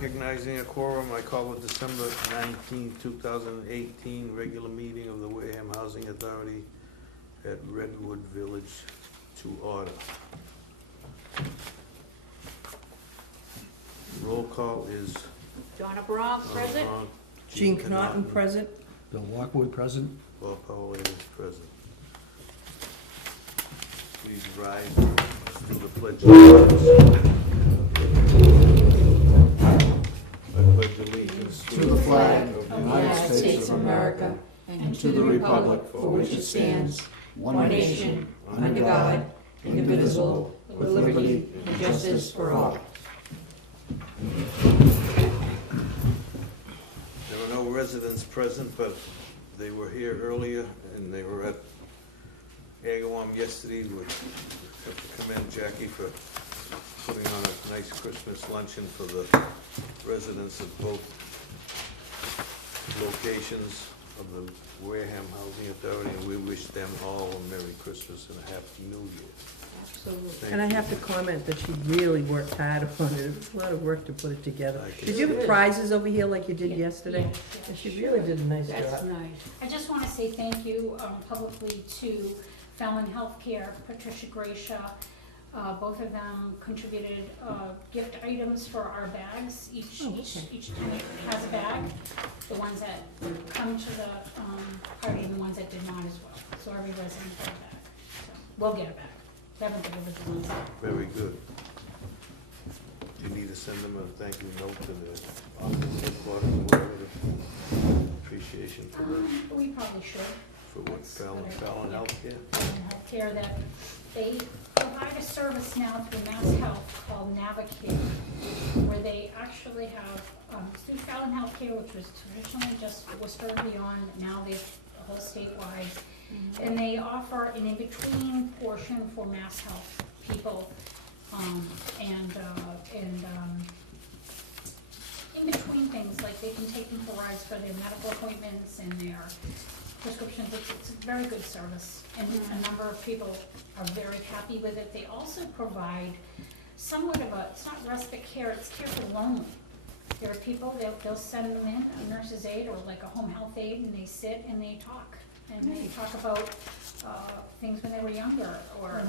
recognizing a quorum, I call the December 19, 2018 regular meeting of the Wareham Housing Authority at Redwood Village to order. Roll call is Donna Brown, present. Jean Connaughton, present. Bill Lockwood, present. Bob Powell is present. Please rise to the pledge of allegiance. I pledge allegiance To the flag of the United States of America and to the republic for which it stands, one nation, under God, indivisible, with liberty and justice for all. There were no residents present, but they were here earlier, and they were at Agawam yesterday. We have to commend Jackie for putting on a nice Christmas luncheon for the residents of both locations of the Wareham Housing Authority, and we wish them all a Merry Christmas and a Happy New Year. Absolutely. Thank And I you. have to comment that she really worked hard on it. It was a lot of work to put it together. I can Did you see have it. prizes over here like you did yesterday? Yes, And she really did a nice That's job. nice. I just want to say thank you publicly to Fallon Healthcare, Patricia Gracia. Both of them contributed gift items for our bags. Each tenant has a bag. The ones that come to the party and the ones that did not as well. So every resident got a bag. So we'll get a bag. They haven't delivered the ones out. Very good. You need to send them a thank you note to the office headquarters or whatever, the appreciation for the, We probably should. for what Fallon Healthcare. Healthcare, that they provide a service now through Mass Health called Navicare, where they actually have, through Fallon Healthcare, which was traditionally just Worcester and beyond, now they've a whole statewide, and they offer an in-between portion for Mass Health people, in between things, like they can take them for rides for their medical appointments and their prescriptions. It's a very good service, and a number of people are very happy with it. They also provide somewhat of a, it's not respite care, it's care for the lonely. There are people, they'll send them in, a nurse's aide or like a home health aide, and they sit and they talk. And they talk about things when they were younger, or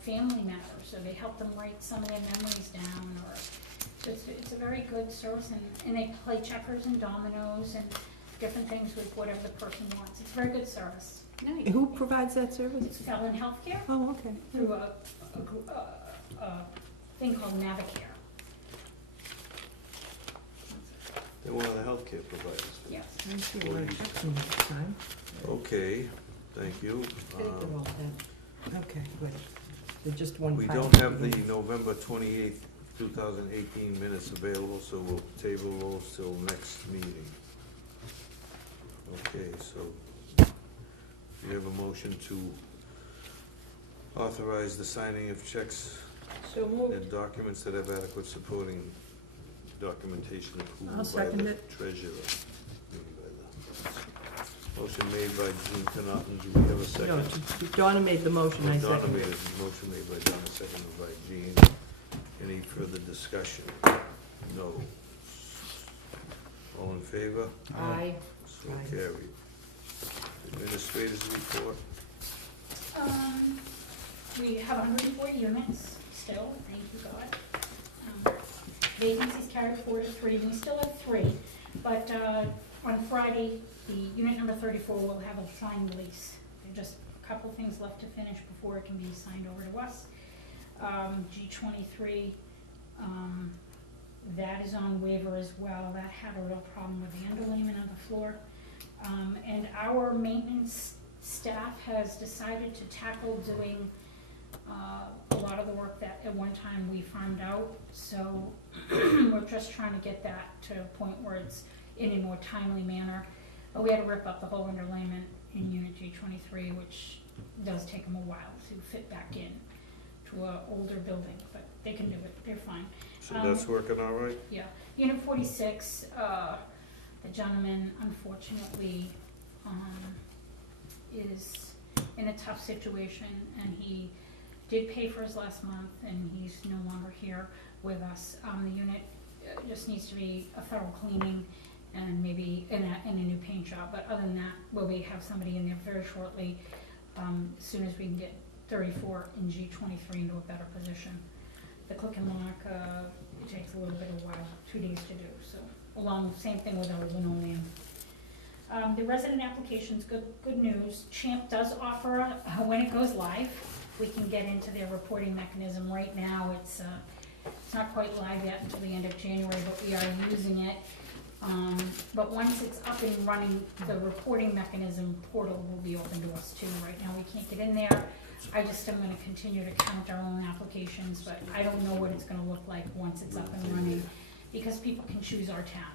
family matters, so they help them write some of their memories down, or so it's a very good service, and they play checkers and dominoes and different things with whatever the person wants. It's a very good service. Nice. Who provides that service? It's Fallon Healthcare Oh, okay. through a thing called Navicare. They're one of the healthcare providers. Yes. I see a lot of checks in this time. Okay, thank you. Okay, good. They're just one. We pile. don't have the November 28th, 2018 minutes available, so we'll table those till next meeting. Okay, so we have a motion to authorize the signing of checks So moved. and documents that have adequate supporting documentation I'll approved by second the it. treasurer. Motion made by Jean Connaughton, do we have a second? No, Donna made the motion, I Donna seconded made it. a motion made by Donna, seconded by Jean. Any further discussion? No. All in favor? Aye. So Aye. carried. Administrators report. We have 104 units still, thank you God. Vacancies carried forward to 3, we still have 3, but on Friday, the unit number 34 will have a signed lease. There are just a couple things left to finish before it can be signed over to us. G23, that is on waiver as well. That had a real problem with the underlayment of the floor. And our maintenance staff has decided to tackle doing a lot of the work that at one time we farmed out. So we're just trying to get that to a point where it's in a more timely manner. But we had to rip up the whole underlayment in unit G23, which does take them a while to fit back in to an older building, but they can do it, they're fine. So that's working all right? Yeah, unit 46, the gentleman unfortunately is in a tough situation, and he did pay for his last month, and he's no longer here with us. The unit just needs to be a thorough cleaning and maybe in a new paint job, but other than that, we'll have somebody in there very shortly, as soon as we can get 34 and G23 into a better position. The click and lock, it takes a little bit of a while, 2 days to do, so, same thing with our linoleum. The resident applications, good news. Champ does offer, when it goes live, we can get into their reporting mechanism. Right now, it's not quite live yet until the end of January, but we are using it. But once it's up and running, the reporting mechanism portal will be open to us too. Right now, we can't get in there. I just am gonna continue to count our own applications, but I don't know what it's gonna look like once it's up and running, because people can choose our town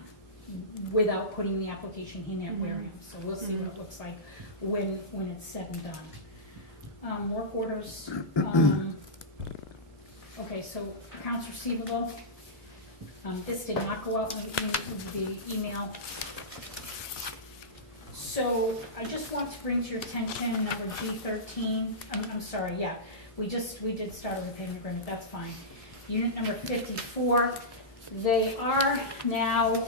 without putting the application in at Wareham. So we'll see what it looks like when it's said and done. Work orders, okay, so accounts receivable. This did not go out with the email. So I just want to bring to your attention number G13, I'm sorry, yeah, we did start a repayment agreement, that's fine. Unit number 54, they are now,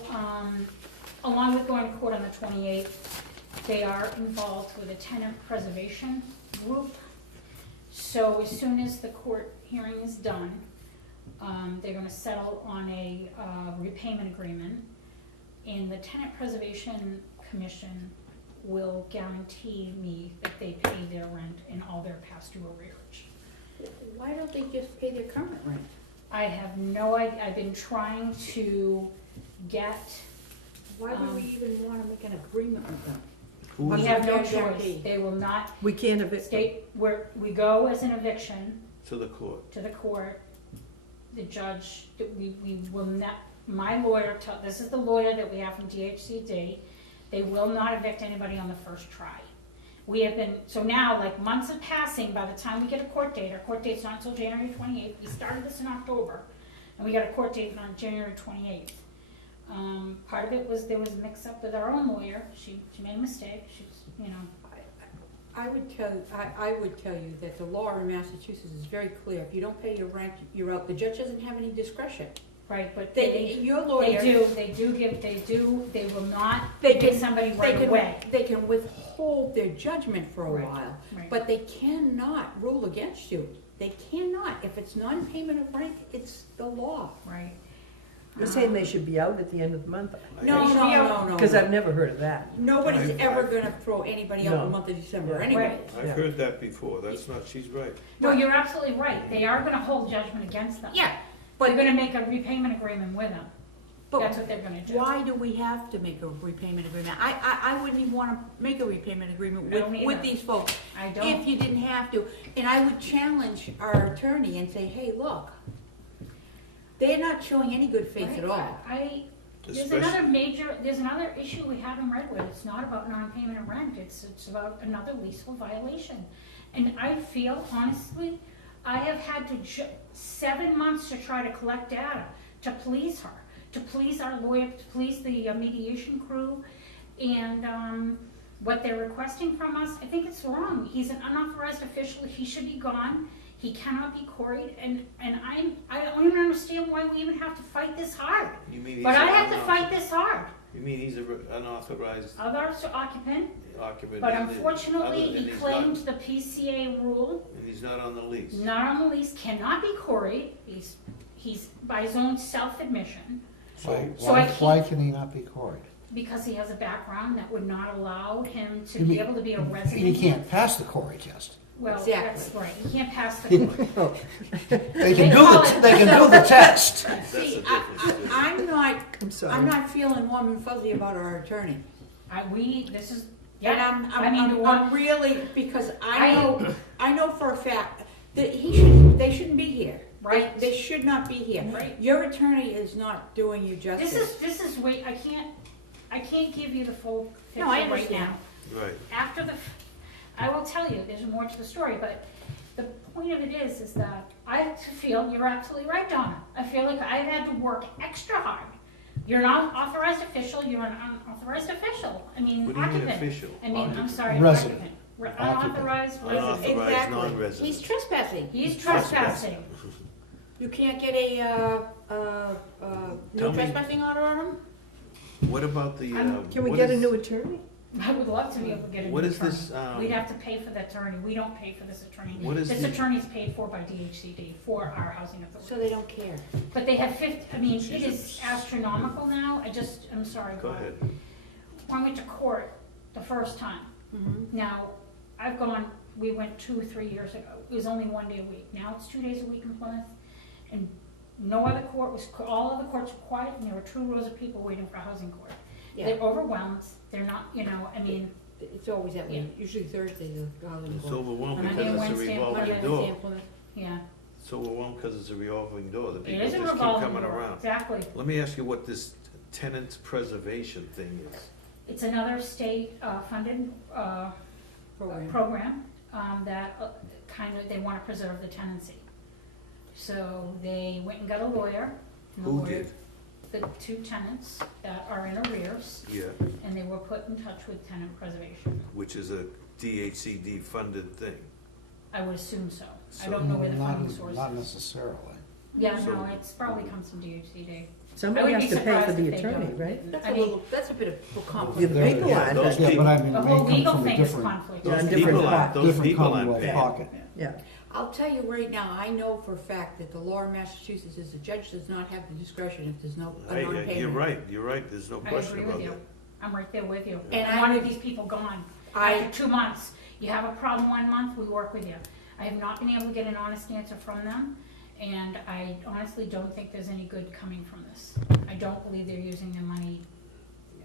along with going to court on the 28th, they are involved with a tenant preservation group. So as soon as the court hearing is done, they're gonna settle on a repayment agreement, and the Tenant Preservation Commission will guarantee me that they pay their rent and all their past due arrearage. Why don't they just pay their current rent? I have no idea, I've been trying to get, Why would we even wanna make an agreement with them? we Who's have no What's their choice, guarantee? they will not, We can't evict them. state, where, we go as an eviction to the court? to the court, the judge, we will not, my lawyer, this is the lawyer that we have from DHCD, they will not evict anybody on the first try. We have been, so now, like, months of passing, by the time we get a court date, our court date's not until January 28th, we started this in October, and we got a court date on January 28th. Part of it was, there was a mix-up with our own lawyer, she made a mistake, she's, you know. I would tell you that the law in Massachusetts is very clear. If you don't pay your rent, you're out. The judge doesn't have any discretion. Right, but Your lawyer. they will not They give can- somebody right away. They can withhold their judgment for a Right, while, right. but they cannot rule against you. They cannot. If it's non-payment of rent, it's the law. Right. You're saying they should be out at the end of the month? No, should no, be no, no. Because I've never heard of that. Nobody's I've- ever gonna throw anybody out in No. the month of December, Yeah. anyway. Right. I've Yeah. heard that before, that's not, she's right. No, you're absolutely right, they are gonna hold judgment against them. Yeah, They're gonna make a repayment agreement with them, that's but what they're gonna do. why do we have to make a repayment agreement? I wouldn't even wanna make a repayment agreement I don't with either. these folks I if don't, you didn't have to. And I would challenge our attorney and say, hey, look, they're not showing any good faith at all. there's Especially- there's another issue we have in Redwood, it's not about non-payment of rent, it's about another leasehold violation. And I feel, honestly, I have had to 7 months to try to collect data, to please her, to please our lawyer, to please the mediation crew, and, what they're requesting from us, I think it's wrong. He's an unauthorized official, he should be gone, he cannot be quarried, and I don't even understand why we even have to fight this hard. You mean he's But I an have to fight this hard. You mean he's an unauthorized Other occupant, occupant? but and- unfortunately, other- he and he's claimed not- the PCA rule, And he's not on the lease. not on the lease, cannot be quarried, he's by his own self-admission, So, So I Why can he not be quarried? because he has a background that would not allow him to You be mean- able to be a resident. He can't pass the quarry test. Well, Exactly. that's right, he can't pass the court. They can do the test. that's the See, difference. I'm not, I'm sorry. I'm not feeling warm and fuzzy about our attorney. This is, And yeah, I mean, you want, I'm really, because I- I know for a fact that they shouldn't be here. Right. They should not be here. Right. Your attorney is not doing you justice. this is, wait, I can't give you the full picture No, I right understand. now. Right. After I will tell you, there's more to the story, but the point of it is that I feel, you're absolutely right, Donna. I feel like I've had to work extra hard. You're not authorized official, you're an unauthorized official. I mean, What do you mean occupant. official? I mean, I'm Occupant. sorry, Resident. occupant. Unauthorized resident. Unauthorized Exactly. non-resident. He's trespassing. He's trespassing. You can't get a, no Tell me- trespassing order on them? What about the, Can we what get a is- new attorney? I would love to be able to get a new What attorney. is this, We'd have to pay for the attorney. We don't pay for this attorney. what is This the, attorney's paid for by DHCD for our housing So authority. they don't care. But they have I mean, it is Jesus. astronomical now. I'm sorry, go Bob. ahead. I went to court the first time. Mm-hmm. Now, we went 2 or 3 years ago. It was only 1 day a week. Now it's 2 days a week in Plymouth. And no other court all other courts were quiet, and there were 2 rows of people waiting for a housing court. Yeah, They're overwhelmed. They're not, I mean, it's always that way. Usually Thursdays are housing It's court. overwhelmed Monday, because it's a Wednesday, revolving Monday, door. yeah. It's overwhelmed because it's a revolving door. The It people is a just keep revolving coming door. around. Exactly. Let me ask you what this tenant preservation thing is. It's another state funded program that they want to preserve the tenancy. So they went and got a lawyer. and the Who lawyer- did? The 2 tenants that are in arrears, Yeah, and they were put in touch with tenant preservation. which is a DHCD funded thing. I would assume so. I So- don't know where the Not- funding source Not is. necessarily. Yeah, So- no, it's probably comes from DHCD. I Somebody would has be to pay for surprised the if they attorney, don't. right? That's a bit of a Yeah, conflict. the people Yeah, are, those but- Yeah, but I mean, The it whole may come legal from a thing is different, conflict. Yeah, Those different people pot. aren't, those different people aren't Commonwealth paying. pocket. Yeah, I'll tell you right now, I know for a fact that the law in Massachusetts is the judge does not have the discretion if there's no, a non-payment. You're right, there's no I question agree with about you. that. I'm right there with you. And I I wanted would- these people gone. I, After 2 months, you have a problem 1 month, we work with you. I have not been able to get an honest answer from them, and I honestly don't think there's any good coming from this. I don't believe they're using their money.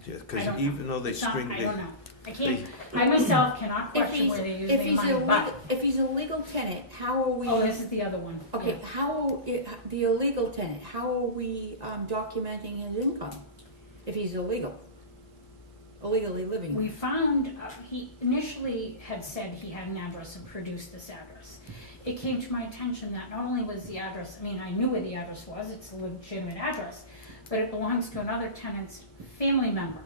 Yeah, I because don't even though they It's not- string, I the don't know. I can't, I myself cannot if question he's, where they're if using he's their money, but, if he's a legal tenant, how are we? oh, this is the other one. Okay, the illegal tenant, how are we documenting his income? If he's illegally living? We found, he initially had said he had an address and produced this address. It came to my attention that not only was the address, I mean, I knew where the address was, it's a legitimate address, but it belongs to another tenant's family member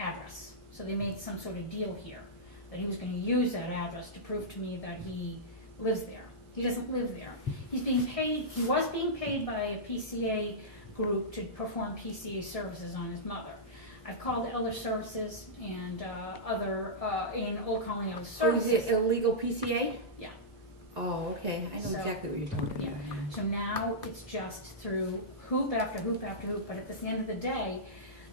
address. So they made some sort of deal here, that he was gonna use that address to prove to me that he lives there. He doesn't live there. He was being paid by a PCA group to perform PCA services on his mother. I've called Elder Services and in Old Colony Elder So is Services. it illegal PCA? Yeah. Oh, okay, I know So- exactly what you're talking Yeah. about. So now it's just through hoop after hoop after hoop, but at the end of the day,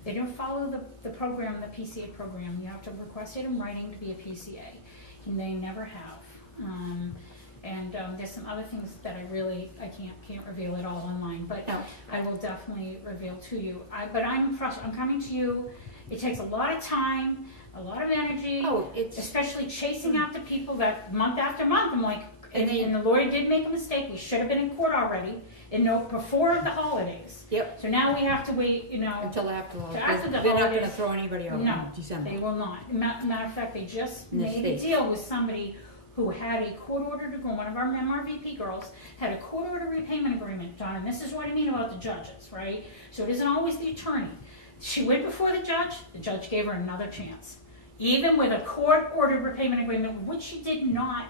they don't follow the program, the PCA program. You have to request it in writing to be a PCA, and they never have. There's some other things that I can't reveal it all online, but No. I will definitely reveal to you. But I'm frustrated, I'm coming to you, it takes a lot of time, a lot of energy, Oh, it's, especially chasing after people that month after month, I'm like, And and the lawyer did make a mistake, we should have been in court already, before the holidays. yep, So now we have to wait, until after the After holidays. the They're not gonna holidays. throw anybody out No, in December. they will not. Matter of fact, they just In the made a States. deal with somebody who had a court order to go, one of our MRVP girls, had a court order repayment agreement, John, and this is what I mean about the judges, right? So it isn't always the attorney. She went before the judge gave her another chance. Even with a court-ordered repayment agreement, which she did not.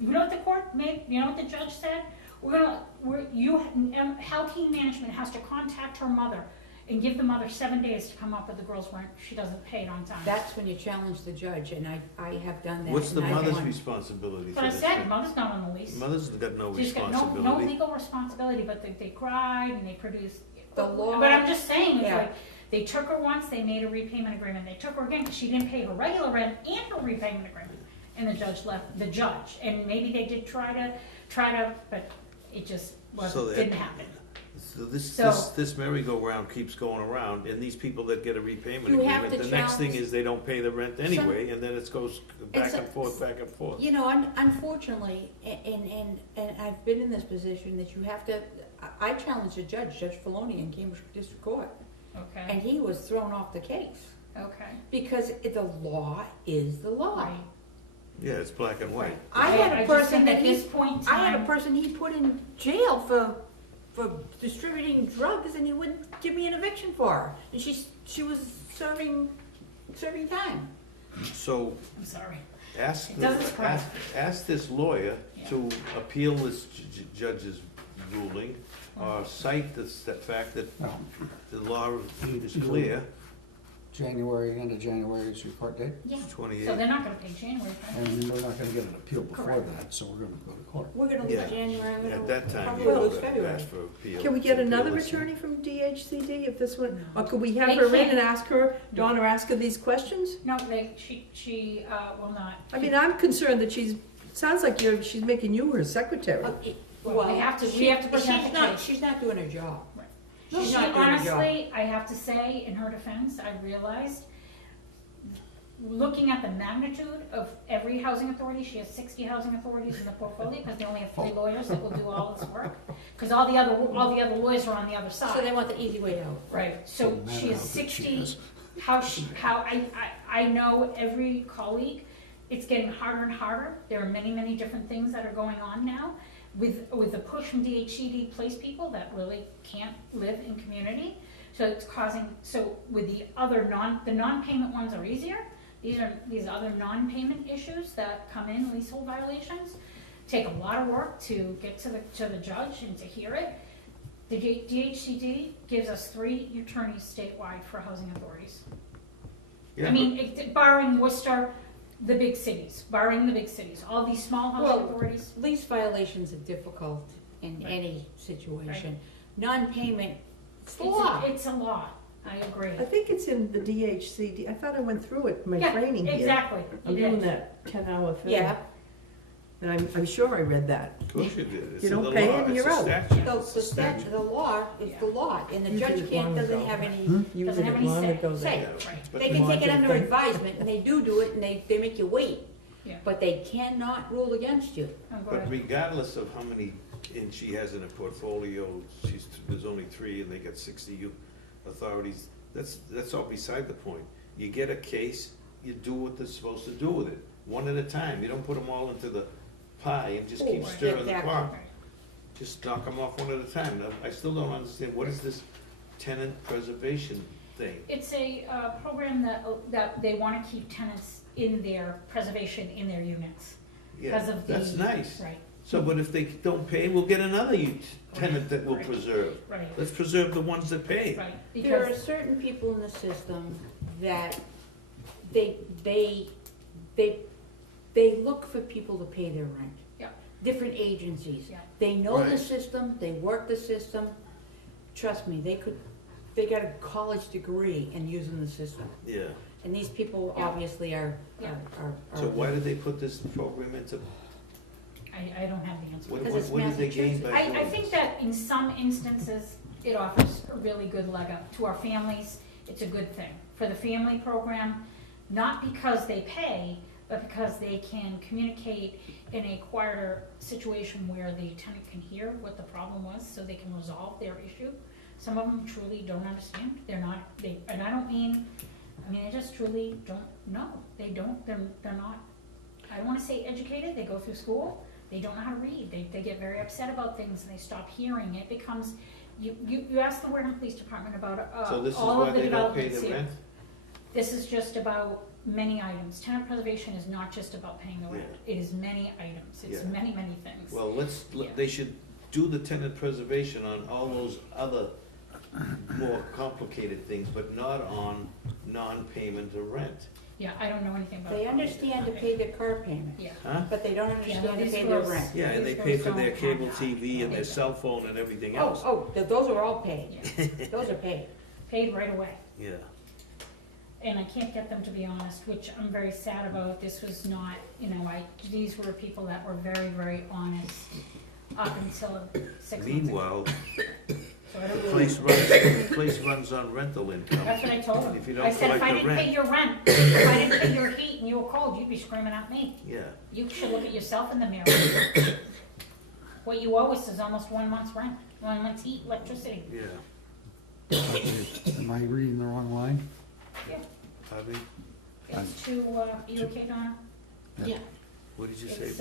You know what the court made, you know what the judge said? Hellkeen Management has to contact her mother and give the mother 7 days to come up with the girl's rent. She doesn't pay it on time. That's when you challenge the judge, and I have done that. What's the and I mother's won. responsibility for But I this said, thing? mother's not on the lease. Mother's got no She's got no responsibility. legal responsibility, but they cried and they produced. The law- But I'm just saying, it's Yeah. like, they took her once, they made a repayment agreement, they took her again, because she didn't pay her regular rent and her repayment agreement. And the judge, and maybe they did try to, but it just So that- didn't happen. So this, So- this merry-go-round keeps going around, and these people that get a repayment You have agreement, to the next thing challenge- is they don't pay the rent anyway, and then it goes back It's a- and forth, back and forth. You know, unfortunately, and I've been in this position that you have to, I challenged a judge, Judge Filoni in Cambridge District Court, Okay, and he was thrown off the case, okay. because the law is the law. Right. Yeah, it's black and white. I had a just person think that at he, this point in I had a time, person he put in jail for distributing drugs, and he wouldn't give me an eviction for her, and she was serving time. So I'm sorry. ask, It doesn't surprise ask this lawyer Yeah. to appeal this judge's ruling, or cite the fact that No, the law is clear, January, end of January's report date, Yeah, 28. so they're not gonna pay January, right? and we're not gonna get an appeal before Correct. that, so we're gonna go to court. We're gonna Yeah. lose January, we're At gonna that time, probably you Well, lose would have February. asked for appeal. Can we get another appeal. attorney from DHCD if this one, or could we They have her in can't. and ask her, Donna, ask her these questions? No, she will not. I mean, I'm concerned that sounds like she's making you her secretary. Well, we have to present the case. She's not doing her job. Right. She's She not doing her job. honestly, I have to say, in her defense, I realized, looking at the magnitude of every housing authority, she has 60 housing authorities in the portfolio, because they only have 3 lawyers that will do all this work. Because all the other lawyers are on the other So side. they want the easy way out. Right, so Doesn't matter she has how good she 60, is. I know every colleague, it's getting harder and harder. There are many, many different things that are going on now. With the push from DHCD place people that really can't live in community. So it's causing, so with the other non-payment ones are easier. These other non-payment issues that come in, leasehold violations, take a lot of work to get to the judge and to hear it. The DHCD gives us 3 attorneys statewide for housing authorities. Yeah, I mean, barring Worcester, the big cities, all these small housing Well, authorities. lease violations are difficult in Right. any situation. Non-payment, it's the It's law. It's a lot, I agree. I think it's in the DHCD, I thought I went through it, in my Yeah, training here. exactly. I'm You doing did. that 10-hour thing. Yeah, And I'm sure I read that. of course you did. It's You in don't the pay law. it, It's you're a out. statute. the It's a statute. the law is the law, and the You did judge it can't, long doesn't ago. have any You Doesn't did have it any long say. ago. say. Yeah, Right. but They can take it under Okay. advisement, and they do it, and they make you wait. Yeah. But they cannot rule against you. I'm But glad. regardless of how many, and she has in her portfolio, there's only 3 and they got 60 authorities, that's all beside the point. You get a case, you do what they're supposed to do with it, one at a time. You don't put them all into the pie and just keep Oh, stirring the exactly. pot. Just knock them off one at a time. Now, I still don't understand, what is this tenant preservation thing? It's a program that they want to keep tenants in their preservation in their units. Because Yeah, of the. that's nice. Right, So, but if they don't pay, we'll get another tenant that we'll Right. preserve. right, Let's preserve the ones that pay. right. There are Because, certain people in the system that they look for people to pay their rent. Yeah. Different agencies. Yeah. They know the Right. system, they work the system. Trust me, they got a college degree in using the system. Yeah. And these people Yeah. obviously are. So why did they put this program into, I don't have the answer. what Because it's did they gain by doing I this? think that in some instances, it offers a really good leg up. To our families, it's a good thing. For the family program, not because they pay, but because they can communicate in a quieter situation where the tenant can hear what the problem was, so they can resolve their issue. Some of them truly don't understand. And I don't mean, they just truly don't know. They're not, I don't wanna say educated, they go through school, they don't know how to read, they get very upset about things and they stop hearing. It becomes, you ask the Wareham Police Department about, So this is all why of the they don't pay developments the here. rent? This is just about many items. Tenant preservation is not just about paying the rent. It is many items. It's Yeah. many, many things. Well, Yeah. they should do the tenant preservation on all those other more complicated things, but not on non-payment of rent. Yeah, I don't know anything about. They understand to pay their car payment, Yeah. Huh? but they don't understand to these pay their girls- rent. Yeah, and they These pay girls for their don't cable have that. TV and their Yeah. cell phone and everything else. Those are all paid. Yeah. Those are paid. Paid right away. Yeah. And I can't get them to be honest, which I'm very sad about. This was not, these were people that were very, very honest up until 6 months ago. Meanwhile, So I the don't place runs on rental income. That's what I told them. If you I don't said, if collect I the didn't pay rent. your rent, if I didn't pay your heat and you were cold, you'd be screaming at me. Yeah, You should look at yourself in the mirror. What you owe us is almost 1 month's rent, 1 month's heat, electricity. yeah. Am I reading the wrong line? Yeah, Pardon me? it's to, you okay, Donna? Yeah. What did you say? It's,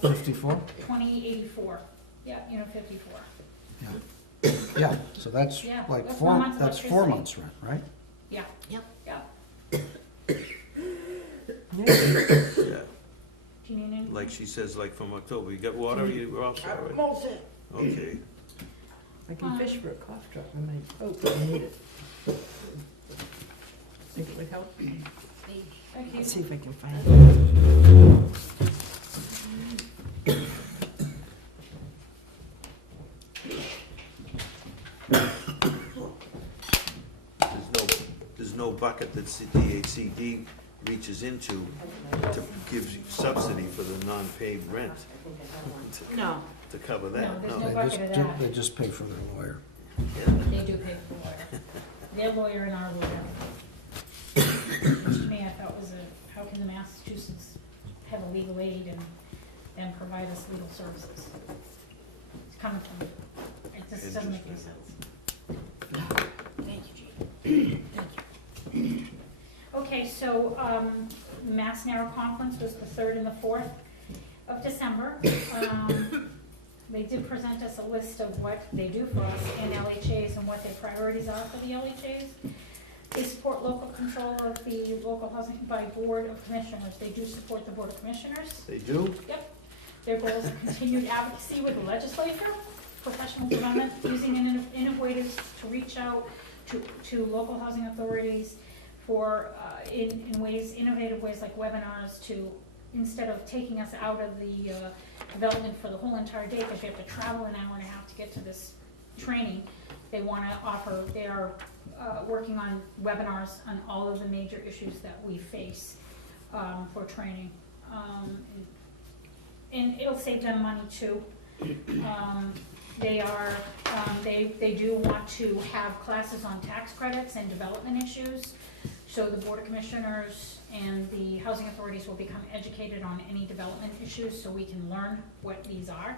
54? 2084. Yeah, 54. Yeah, so that's Yeah, like that's 4, 4 months that's 4 electricity. months rent, right? Yeah. Yep. Yeah. Yeah, Do you need anything? like she says, like from October, you got water, you're all set, right? Most it. Okay, I can fish for a cough drop in my coat, but I need it. Think it would help? Thank you. Let's see if I can find it. There's no bucket that DHCD reaches into to give subsidy for the non-paid rent. No. To cover No, that, there's no. no They bucket just, of that. they just pay for their lawyer. They do pay for the lawyer. Their lawyer and our lawyer. Which to me, I thought was how can the Massachusetts have a legal aid and then provide us legal services? It's coming from, it just doesn't make any sense. Thank you, Gene. Thank you. Okay, so, Mass Narrow Conference was the 3rd and the 4th of December. They did present us a list of what they do for us in LHAs and what their priorities are for the LHAs. They support local control of the local housing by Board of Commissioners. They do support the Board of Commissioners. They do? Yep. Their goals are continued advocacy with the legislature, professional development, using innovators to reach out to local housing authorities for, in innovative ways like webinars to, instead of taking us out of the development for the whole entire day, because you have to travel an hour and a half to get to this training, they want to offer, they are working on webinars on all of the major issues that we face for training. And it'll save them money too. They are, they do want to have classes on tax credits and development issues. So the Board of Commissioners and the housing authorities will become educated on any development issues so we can learn what these are.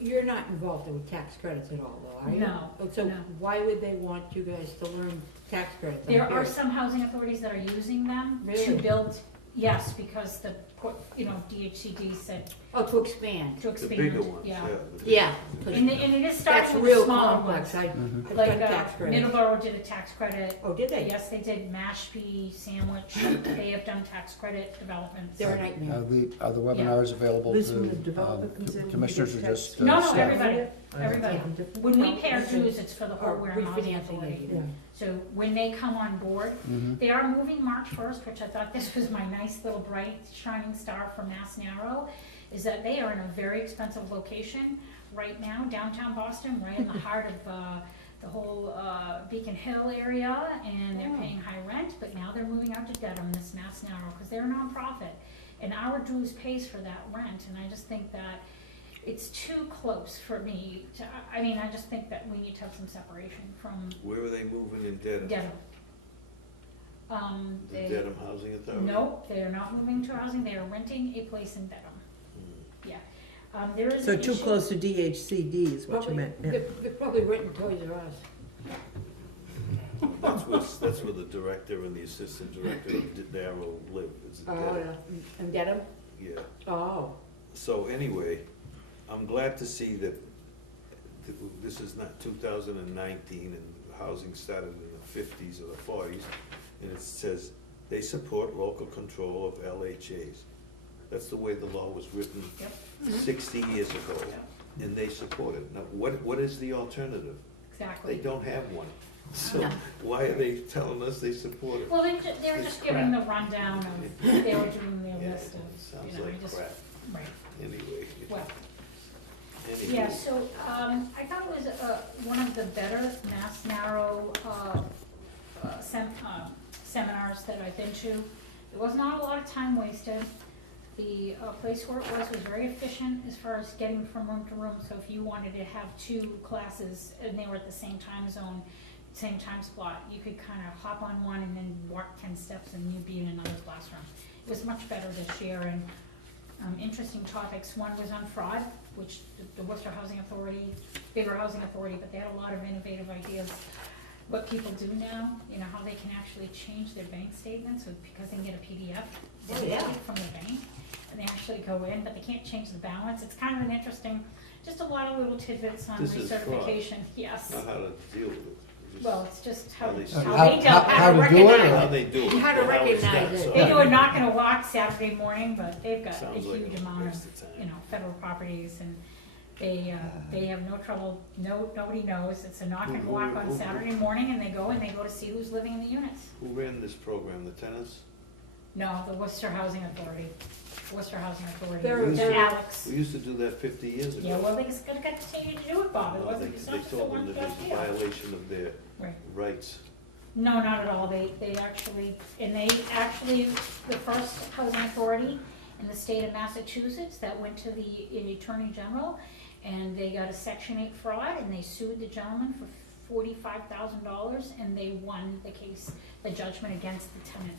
You're not involved with tax credits at all, though, are you? No, Oh, so no. why would they want you guys to learn tax credits? I'm There are curious. some housing authorities that are using them to Really? build, yes, because the, DHCD said Oh, to expand. to The expand. bigger ones, Yeah. yeah. Yeah. And it is That's starting with the real smaller complex. ones. I've Like, done tax credits. Middleborough did a tax credit. Oh, did they? Yes, they did Mashpee, Sandwich, they have done tax credit developments. They're a nightmare. Are the webinars available Liz, to when the developer comes in, we commissioners or get just text. No, staff? everybody. Everybody. Something different? When we pay our Okay. dues, it's for the whole Or Wareham Housing refinancing Authority. it. Yeah. So when they come on board, Mhm. they are moving March 1st, which I thought this was my nice little bright shining star for Mass Narrow, is that they are in a very expensive location right now, downtown Boston, right in the heart of the whole Beacon Hill area, and they're Oh. paying high rent, but now they're moving out to Dedham, this Mass Narrow, because they're a nonprofit. And our dues pays for that rent, and I just think that it's too close for me to, I just think that we need to have some separation from Where are they moving in Dedham? Dedham. The Dedham Housing Authority? No, they are not moving to housing, they are renting a place in Dedham, Hmm. yeah. There is So an too issue- close to DHCD is what you Probably, meant, yeah. they're probably written Toys R Us. That's where the director and the assistant director of Darrow live, is in Oh, Dedham. yeah. And Dedham? Yeah. Oh. So anyway, I'm glad to see that this is not 2019 and housing started in the 50s or the 40s. And it says, they support local control of LHAs. That's the way the law was written Yep. 60 years ago, and they support it. Now, what is the alternative? They Exactly. don't have one. So No. why are they telling us they support it? Well, they were It's just giving the crap. rundown of, they were doing their Yeah, list of, sounds I like just, crap. right, Anyway. well. Anyway. Yeah, so, I thought it was, one of the better Mass Narrow, seminars that I've been to. There was not a lot of time wasted. The, place where it was very efficient as far as getting from room to room, so if you wanted to have two classes and they were at the same time zone, same time slot, you could kind of hop on one and then walk 10 steps and you'd be in another classroom. It was much better this year, and interesting topics. One was on fraud, which the Worcester Housing Authority, bigger housing authority, but they had a lot of innovative ideas. What people do now, how they can actually change their bank statements because they can get a PDF Oh, yeah. from the bank, and they actually go in, but they can't change the balance. It's kind of an interesting, just a lot of little tidbits on This is fraud. recertification, yes. Not how to deal with it. Just Well, it's just how how they they do do it, how how to to do it, or- recognize how it. they do it. How to it's recognize done. it. So- They do a knock and a walk Saturday morning, but they've got a Sounds like huge a amount waste of, of time. federal properties, and They have no trouble, nobody knows, it's a knock and walk on Saturday morning, and they go to see who's living in the units. Who ran this program, the tenants? No, the Worcester Housing Authority, They're- It's Alex. We used to do that 50 years ago. Yeah, well, they just got to continue to do it, Bob, it No, wasn't, it's they not just a told them that one-shot it's a deal. violation of their Right. rights. No, not at all, they actually, the first housing authority in the state of Massachusetts that went to the Attorney General, and they got a Section 8 fraud, and they sued the gentleman for $45,000, and they won the case, the judgment against the tenant.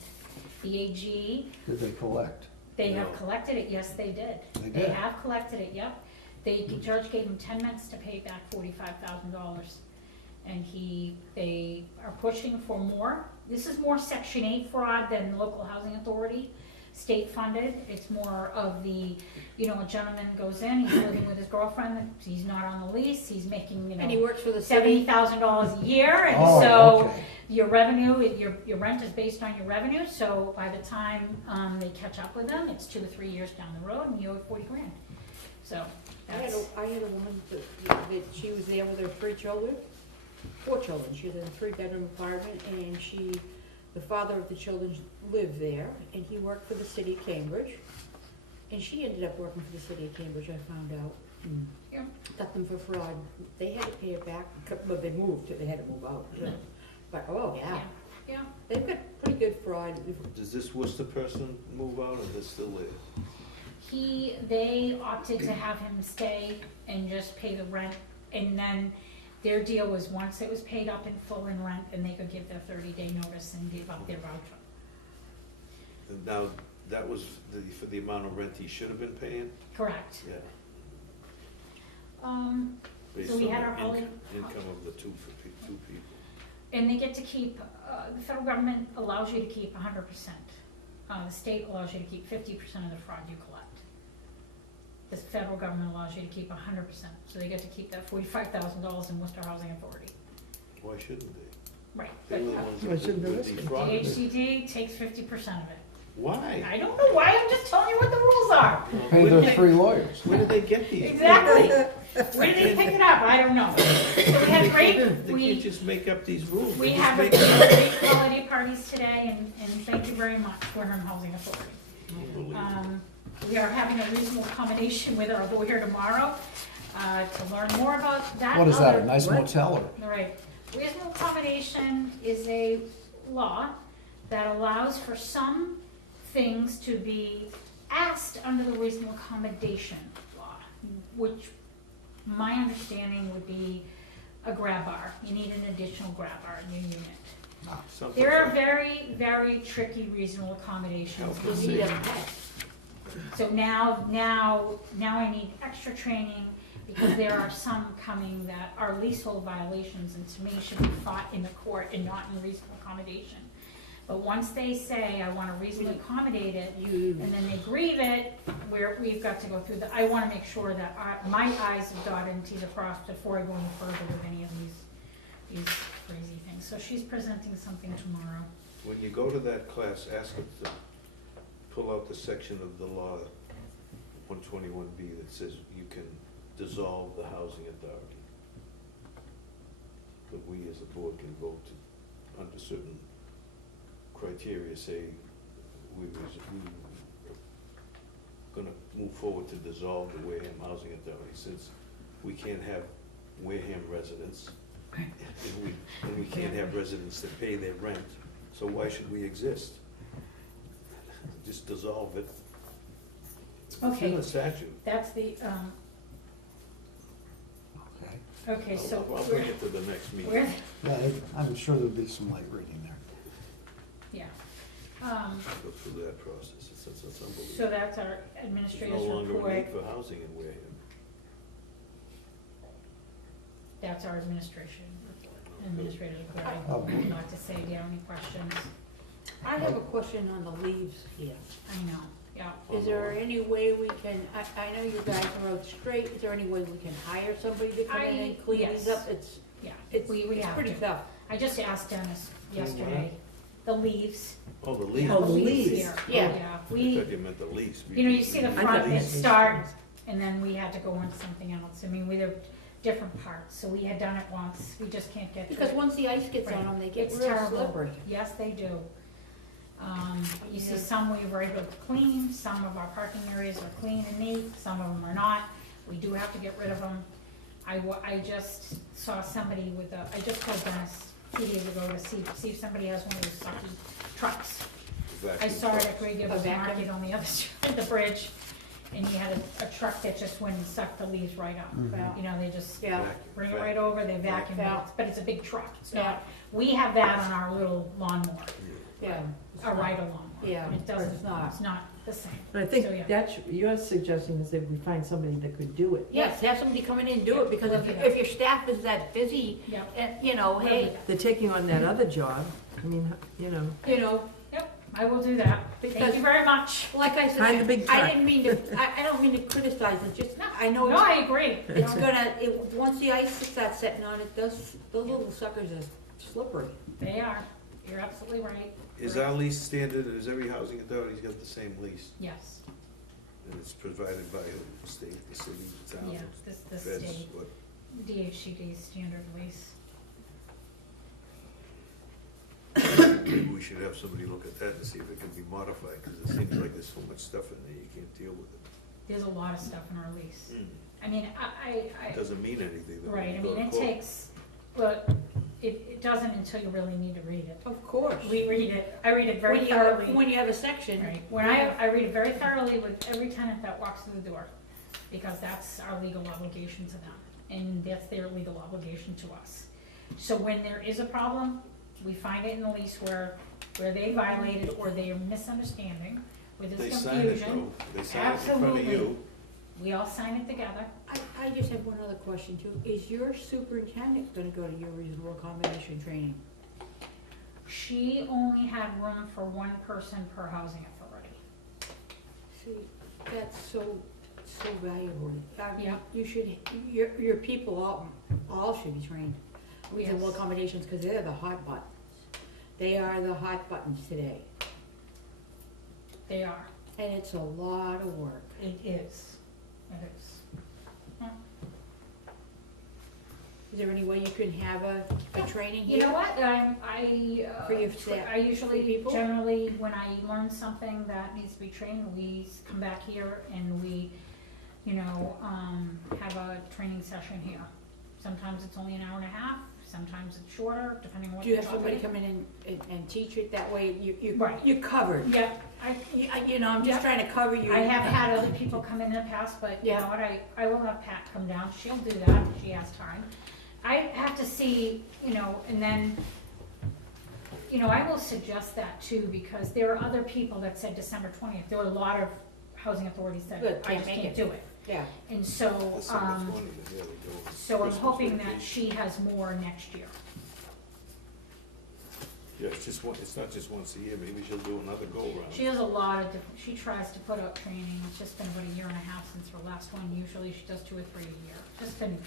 The AG, Did they collect? they have No. collected it, yes, they did. They They did? have collected it, yep. The judge gave him 10 minutes to pay back $45,000. And they are pushing for more. This is more Section 8 fraud than local housing authority, state funded. It's more of the, a gentleman goes in, he's living with his girlfriend, he's not on the lease, he's making, And he works for the city. $70,000 a year, and Oh, so okay. your revenue, your rent is based on your revenue, so by the time, they catch up with them, it's 2 or 3 years down the road, and you owe $40,000. So, I had that's, a woman that she was there with her 4 children. She had a 3-bedroom apartment, and the father of the children lived there, and he worked for the city of Cambridge. And she ended up working for the city of Cambridge, I found out. Yeah. Got them for fraud. They had to pay it back, but they moved, they had to move out. But, oh, yeah, yeah. they've got pretty good fraud. Does this Worcester person move out, or they're still there? They opted to have him stay and just pay the rent, and then their deal was once it was paid up in full in rent, then they could give their 30-day notice and give up their voucher. And now, that was for the amount of rent he should have been paying? Correct. Yeah. So Based we on had the our whole, income of the two people. and they get to keep, the federal government allows you to keep 100%. The state allows you to keep 50% of the fraud you collect. The federal government allows you to keep 100%, so they get to keep that $45,000 in Worcester Housing Authority. Why shouldn't they? Right. They But were the ones Why shouldn't they that listen? defrauded. DHCD takes 50% of it. Why? I don't know why, I'm just telling you what the rules are. Pay Where their did 3 lawyers. Where did they get these? Exactly. Where did they pick it up? I don't know. So we had great, They can't just make up these rules. we They have just make great holiday parties today, and thank you very much, Wareham Housing Authority. Unbelievable. We are having a reasonable accommodation with our lawyer tomorrow, to learn more about that. What is that, a other- nice What? motel or? All right. Reasonable accommodation is a law that allows for some things to be asked under the reasonable accommodation law, which my understanding would be a grab bar. You need an additional grab bar in your unit. Something There are like- very, very tricky reasonable accommodations. Health and You need a safety. pet. So now I need extra training, because there are some coming that are leasehold violations, and to me should be fought in the court and not in reasonable accommodation. But once they say, I want to reasonably accommodate it, and then they grieve it, we've got to go through I want to make sure that my I's are dotted and T's are crossed before I go any further with any of these crazy things. So she's presenting something tomorrow. When you go to that class, ask them to pull out the section of the law, 121B, that says you can dissolve the housing authority. But we as a board can vote to, under certain criteria, say, we're gonna move forward to dissolve the Wareham Housing Authority, since we can't have Wareham residents, and we can't have residents that pay their rent, so why should we exist? Just dissolve it. It's in Okay. the statute. That's the, Okay. okay, so I'll bring it to the next meeting. we're, Yeah, I'm sure there'll be some light reading there. yeah. Go through that process, it's unbelievable. So that's our There's administrator's no longer a report. need for housing in Wareham. That's our administrator's report. Oh. I'd like to say, do you have any questions? I have a question on the leaves here. I know, yeah. Is there any way we can, I know you guys are out straight, is there any way we can hire somebody to come in and clean these yes. up? It's Yeah, it's we it's have pretty to. tough. I just asked Dennis Clean what yesterday, the leaves. Oh, the lease. Oh, the leaves leaves. here. Yeah. Yeah, I thought you meant the lease. you know, you see the I front thought that leases. start and then we had to go on to something else. I mean, we have different parts, so we had done it once, we just can't get through Because it. once the ice gets on Right. them, they get It's real terrible. slippery. Yes, they do. You see Yeah. some we were able to clean, some of our parking areas are clean and neat, some of them are not. We do have to get rid of them. I just saw somebody with I just called Dennis 2 days ago to see if somebody has one of those sucky trucks. I Vacuum saw it truck. at Greg A Gibber's vacuum? Market on the other side of the bridge, and he had a truck that just went and sucked the leaves right up. Yeah. You know, they just Yeah, Vacuum, bring it vacuum. right over, they vacuum Yeah. it, but it's a big truck. It's Yeah. not, we have that on our little lawnmower, yeah. a rider lawnmower. Yeah, It doesn't, it's not. it's not the same. But I think So, yeah. that's, your suggestion is that we find somebody that could do it. Yes, have somebody come in and do it, because Yeah. if your staff is that busy, Yep. and, you know, We'll do hey, that. They're taking on that other job, I mean, you know, Yep, I will do that. Thank Because- you very much. like I Find the said, big I truck. didn't mean to, I don't mean to criticize it, just, I know No, I agree. it's gonna, once the ice starts setting on, it does, those little suckers are slippery. They are, you're absolutely right. Is our lease standard, is every housing authority's got the same lease? Yes, And it's provided by the state, the city, the town? yeah, this feds, state, what? DHCD standard lease. Maybe we should have somebody look at that and see if it can be modified, because it seems like there's so much stuff in there, you can't deal with it. There's a lot of stuff in our lease. Mm. I mean, It doesn't mean anything, though, when right, you I go mean, to it court. takes, but it doesn't until you really need to read it. Of course. We read it, I read it very When you have, thoroughly. when you have a section. Right, when I read it very thoroughly with every tenant that walks through the door, because that's our legal obligation to them, and that's their legal obligation to us. So when there is a problem, we find it in the lease where they violated or they are misunderstanding, where They there's sign it, confusion, though, they sign it in front of Absolutely. you. we all sign it together. I just have one other question too. Is your superintendent gonna go to your reasonable accommodation training? She only had room for one person per housing authority. See, that's so valuable. I mean, Yeah. you should, your people all should be trained. Reasonable Yes. accommodations, because they're the hot buttons. They are the hot buttons today, They are, and it's a lot of work. it is, it is. Is there any way you can have a training You here? know what, For your staff, I usually, for people? generally, when I learn something that needs to be trained, we come back here and we, have a training session here. Sometimes it's only an hour and a half, sometimes it's shorter, depending on what Do you the have somebody topic come in and teach it? That way Right. you're covered. is. Yeah, You know, I'm just Yeah. trying to cover you. I have had other people come in the past, but you Yeah. know what, I will have Pat come down, she'll do that, if she has time. I have to see, and then, I will suggest that too, because there are other people that said December 20th. There were a lot of housing authorities that Good, I can't just make can't it. do it. Yeah, And so, December 20th, yeah, they go. so I'm Christmas hoping that vacation. she has more next year. Yeah, it's not just once a year, maybe she'll do another go-round. She has a lot of different, she tries to put up training. It's just been about a year and a half since her last one. Usually she does 2 or 3 a year. Just been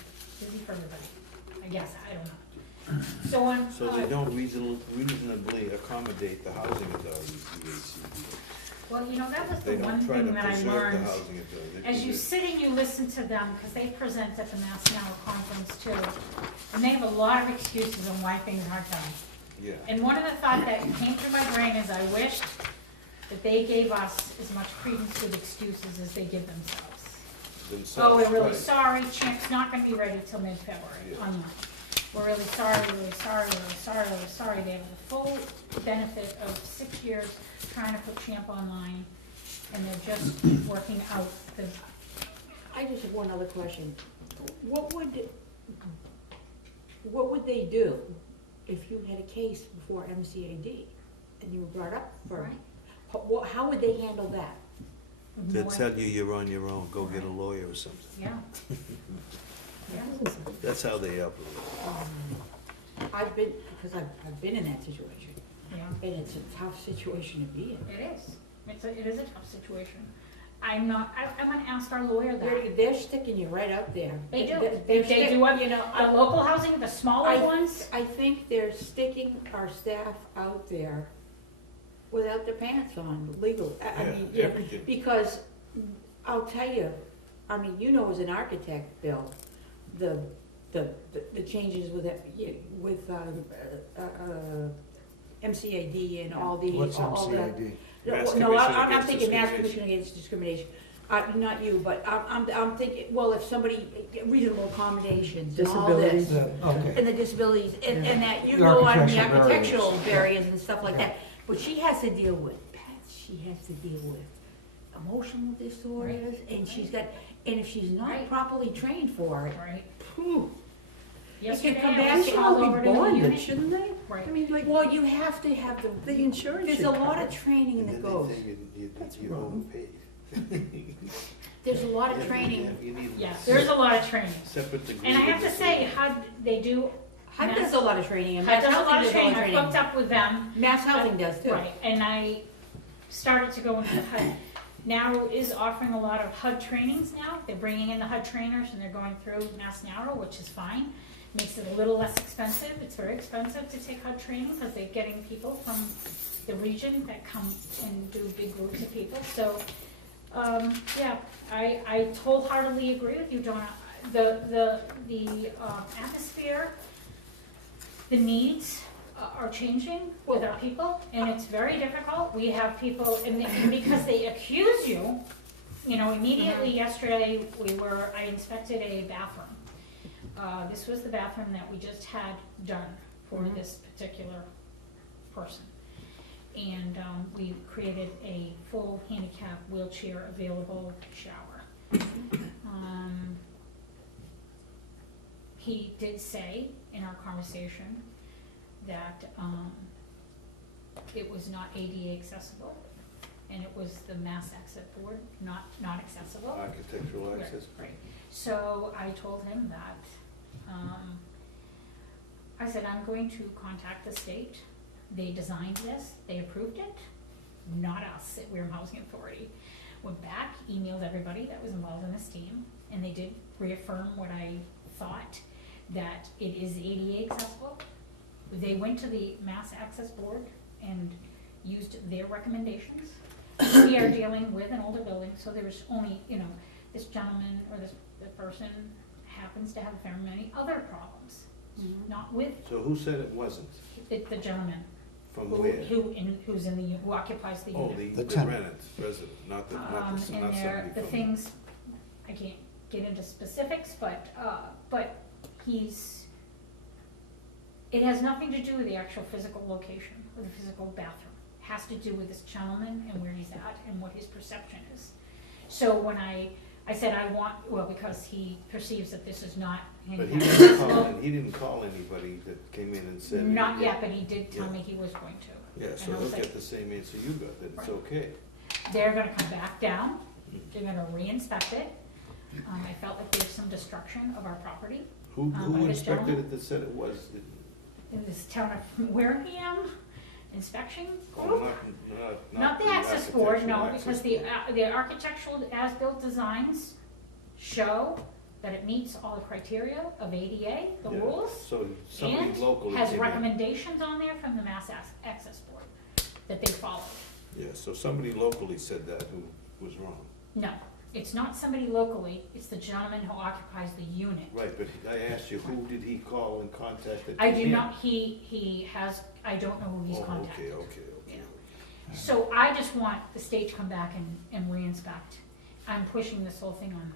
busy for everybody, I guess, I don't know. So on, So they don't reasonably accommodate the housing authorities, DHCD. well, that was the They one don't try thing to that I preserve the learned. housing authority. As you sit and you listen to them, because they present at the Mass Now conference too, and they have a lot of excuses on why things aren't done. Yeah, And one of the thoughts that came through my brain is I wished that they gave us as much credence with excuses as they give themselves. themselves. Oh, we're really right. sorry, Champ's not gonna be ready till mid-February, Yeah. on lunch. We're really sorry, we're really sorry, we're really sorry, we're really sorry. They have the full benefit of 6 years trying to put Champ online, and they're just working out the, I just have one other question. What would they do if you had a case before MCAD and you were brought up for? Right. How would they handle that? They'll no- tell you you're on your own, go get a lawyer or something. Yeah. Yeah. That's how they operate. I've been in that situation, Yeah. and it's a tough situation to be in. It is. It is a tough situation. I'm gonna ask our lawyer They're, that. they're sticking you right up there. They do. They're They stick- do what, You know, the local housing, the smaller ones, I think they're sticking our staff out there without their pants on, legal, I Yeah, mean, you know, everything. because I'll tell you, I mean, you know, as an architect, Bill, the changes with, MCAD and all the, What's all the. MCAD? Mass No, Commission I'm Against thinking Mass Discrimination. Commission Against Discrimination. Not you, but I'm thinking, well, if somebody, reasonable accommodations and all this. Disabilities. Okay. And the disabilities, and that you The go on the architectural architectural barriers. barriers and stuff like Yeah. that. But she has to deal with, she has to deal with emotional disorders, and she's got, and if she's not Right. properly trained for it, Right. phew. Yesterday, come I back was They should called all over be to the bonded, unit. shouldn't they? Right. I mean, like, Well, you have to have the insurance there's should a lot cover of training And that then goes. they say That's you wrong. overpaid. There's a lot of Yeah, training. you need Yeah, there's a lot of training. separate degree. And I have to say, HUD, they do, HUD does a lot of training, and HUD Mass does a lot Housing of does training. all I the hooked training. up with them. Mass Housing does too. Right, and I started to go into HUD. Narrow is offering a lot of HUD trainings now. They're bringing in the HUD trainers and they're going through Mass Narrow, which is fine. Makes it a little less expensive. It's very expensive to take HUD training because they're getting people from the region that come and do big groups of people. So, yeah, I wholeheartedly agree with you, Donna. The atmosphere, the needs are changing with our people, and it's very difficult. We have people, and because they accuse you, immediately yesterday, I inspected a bathroom. This was the bathroom that we just had done for this particular person. And we created a full handicap wheelchair available shower. He did say in our conversation that it was not ADA accessible, and it was the Mass Exit Board, not accessible. Architectural Right, access. right. So I told him that, I said, I'm going to contact the state. They designed this, they approved it, not us at Wareham Housing Authority. Went back, emailed everybody that was involved in this team, and they did reaffirm what I thought, that it is ADA accessible. They went to the Mass Access Board and used their recommendations. We are dealing with an older building, so there's only, this gentleman or the person happens to have very many other problems, not with So who said it wasn't? the gentleman From who, where? who occupies the Oh, unit. the The tenant. resident, resident, not And not somebody the from. things, I can't get into specifics, but it has nothing to do with the actual physical location or the physical bathroom. It has to do with this gentleman and where he's at and what his perception is. So when I said because he perceives that this is not But handicap accessible. he didn't call anybody that came in and said. Not yet, but he did tell Yeah. me he was going to. Yeah, so And I he'll was like, get the same answer you got, that it's Right. okay. they're gonna come back down, they're gonna re-inspect it. I felt like there's some destruction of our property Who by this inspected gentleman. it that said it was? in this town of Wareham inspection Oh, group. Not the access board, no, architectural because access the architectural as-built designs show that it meets all the criteria of ADA, the Yeah, rules, So somebody and locally has came in. recommendations on there from the Mass Access Board that they followed. Yeah, so somebody locally said that who was wrong. No, it's not somebody locally, it's the gentleman who occupies the unit. Right, but I asked you, who did he call and contact that I came do in? not, he has, I don't know who he's Oh, contacted. okay. So I just want the state to come back and re-inspect. I'm pushing this whole thing on them.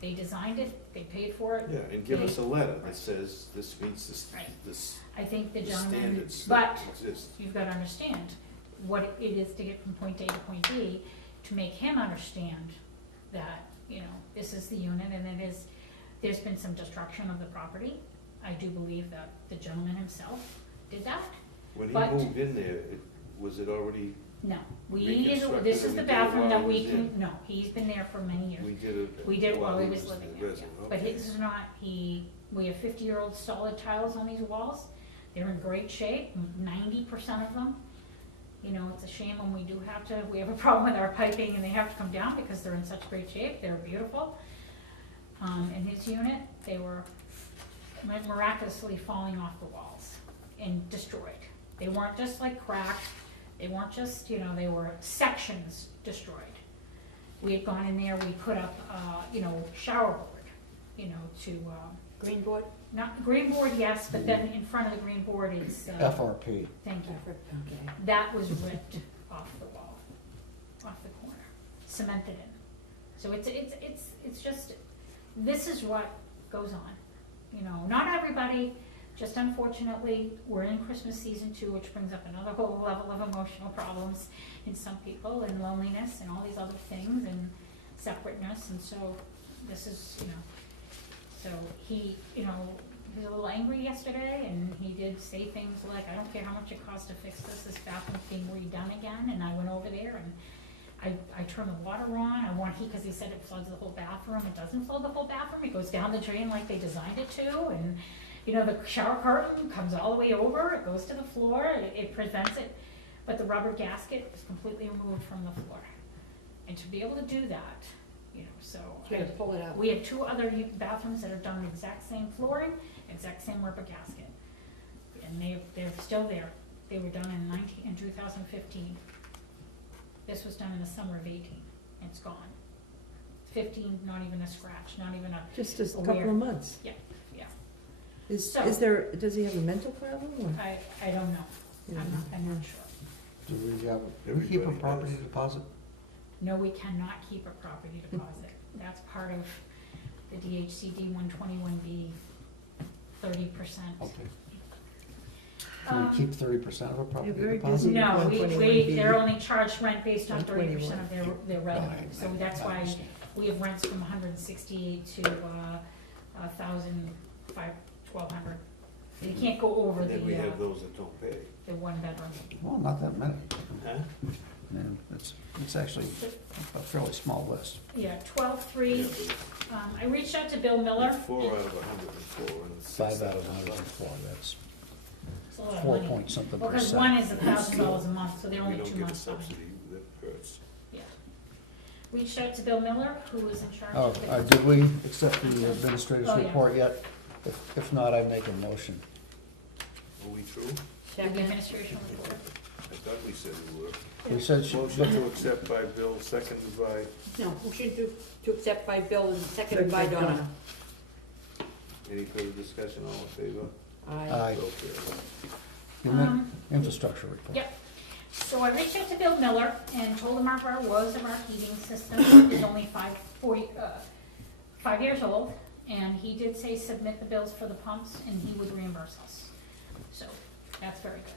They designed it, they paid for it. Yeah, and give us a letter that Right. says this meets Right. this I think the the gentleman, standards but that exist. you've got to understand what it is to get from point A to point B, to make him understand that, this is the unit and there's been some destruction of the property. I do believe that the gentleman himself did that. When he but- moved in there, was it already, No, Reconstructed this is and the we did it bathroom while that he we was can, in? no, he's been there for many years. we did it? We did it while he was the living there, yeah. resident? But Okay. his is not, we have 50-year-old solid tiles on these walls. They're in great shape, 90% of them. It's a shame when we have a problem with our piping and they have to come down because they're in such great shape. They're beautiful. In his unit, they were miraculously falling off the walls and destroyed. They weren't just like cracked. They weren't just, they were sections destroyed. We had gone in there, we put up, shower board, to, Green board? not, green board, yes, but then in front of the green board is, FRP. thank you. Okay. That was ripped off the wall, off the corner, cemented in. So it's just, this is what goes on. Not everybody, just unfortunately, we're in Christmas season too, which brings up another whole level of emotional problems in some people, and loneliness and all these other things, and separateness, and so this is, so he, he was a little angry yesterday, and he did say things like, I don't care how much it costs to fix this bathroom's being redone again, and I went over there and I turned the water on, because he said it floods the whole bathroom. It doesn't flood the whole bathroom, it goes down the drain like they designed it to, and, the shower curtain comes all the way over, it goes to the floor, it prevents it, but the rubber gasket is completely removed from the floor. And to be able to do that, so. You gotta pull it out. We have 2 other bathrooms that have done the exact same flooring, exact same rubber gasket. And they're still there. They were done in 2015. This was done in the summer of 18. It's gone. 15, not even a scratch, not even a. Just a wear. couple of months. Yeah. Is So- does he have a mental problem or? I don't know. Yeah. I'm not sure. Do we keep a Everybody property does. deposit? No, we cannot keep a property deposit. That's part of the DHCD 121B, 30%. Okay. Can we keep 30% of a property very deposit? busy. No, 121B. they're only charged rent based on 30% 121. of their revenue. Right, So that's I why understand. we have rents from 168 to 1,000, 1,200. You can't go over And then we have the those that don't pay. 1 bedroom. Well, not that many. Huh? And it's actually a fairly small list. Yeah, 12.3. I reached out to Bill Miller. 4 out of 104. And 5 out of 104, that's It's a lot of 4 money. point something Well, because percent. one is $1,000 a month, so they're We only don't 2 get a months behind. subsidy, that hurts. Yeah. Reached out to Bill Miller, who was in charge Oh, of the. did we accept the administrator's Oh, yeah. report yet? If not, I make a motion. Are we true? The Second. administration report. I thought we said we were. We said, Motion to accept by Bill, seconded by, No, motion to accept by Bill and seconded by Donna. any further discussion, all in favor? aye, So carried. Um, infrastructure report. Yep. So I reached out to Bill Miller and told him our woes of our heating system is only 5 years old. And he did say submit the bills for the pumps and he would reimburse us. So that's very good.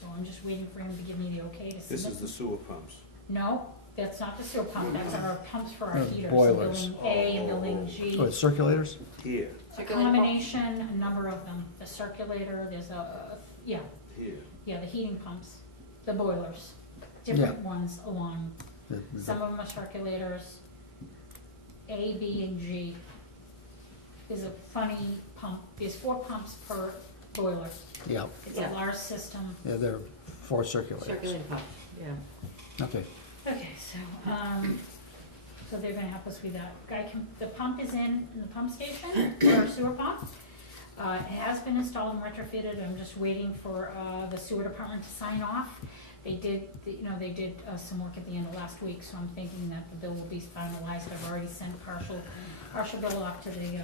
So I'm just waiting for him to give me the okay to submit. This is the sewer pumps. No, that's not the sewer pump, that's our pumps for our heaters. Boilers. Building A and building G. Oh, it's circulators? Here, A combination, a number of them. The circulator, there's here. yeah, the heating pumps, the boilers, different ones along. Some of them are circulators, A, B, and G. There's a funny pump, there's 4 pumps per boiler. Yeah, It's a Yeah. large system. yeah, they're 4 circulators. Circulating pump, yeah. Okay, Okay, so they're gonna help us with that. The pump is in the pump station, for our sewer pump. It has been installed and retrofitted, I'm just waiting for, the sewer department to sign off. They did some work at the end of last week, so I'm thinking that the bill will be finalized. I've already sent partial bill off to the,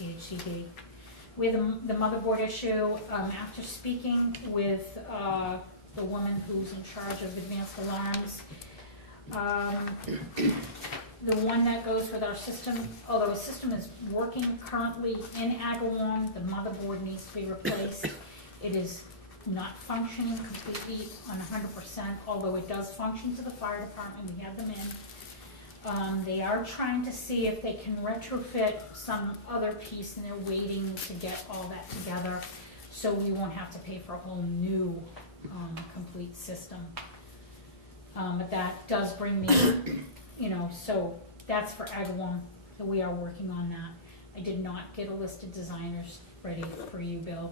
DHCD. With the motherboard issue, after speaking with, the woman who's in charge of advanced alarms, the one that goes with our system, although a system is working currently in Agawam, the motherboard needs to be replaced. It is not functioning completely on 100%, although it does function to the fire department, we have them in. They are trying to see if they can retrofit some other piece, and they're waiting to get all that together, so we won't have to pay for a whole new, complete system. But that does bring me, so that's for Agawam, so we are working on that. I did not get a list of designers ready for you, Bill.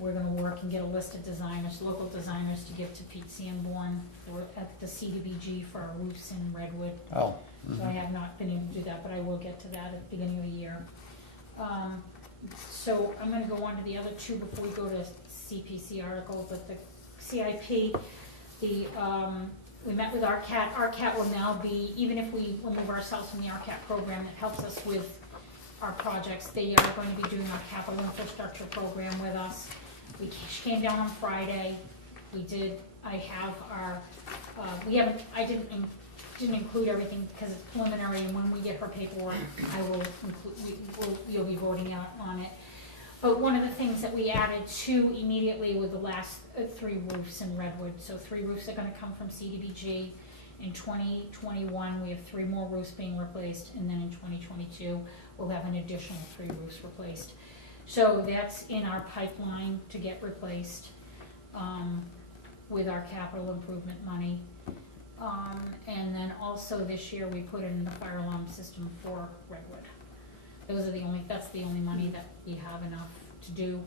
We're gonna work and get a list of designers, local designers, to give to Pete Sanborn for, at the CDBG for our roofs in Redwood. oh. So I have not been able to do that, but I will get to that at the beginning of the year. So I'm gonna go on to the other 2 before we go to CPC article, but the CIP, the we met with RCAT. RCAT will now be, even if we remove ourselves from the RCAT program, it helps us with our projects. They are going to be doing our capital infrastructure program with us. She came down on Friday. I have our, I didn't include everything because it's preliminary, and when we get her paperwork, I will include, you'll be voting out on it. But one of the things that we added to immediately with the last 3 roofs in Redwood, so 3 roofs are gonna come from CDBG. In 2021, we have 3 more roofs being replaced, and then in 2022, we'll have an additional 3 roofs replaced. So that's in our pipeline to get replaced with our capital improvement money. And then also this year, we put in the fire alarm system for Redwood. That's the only money that we have enough to do,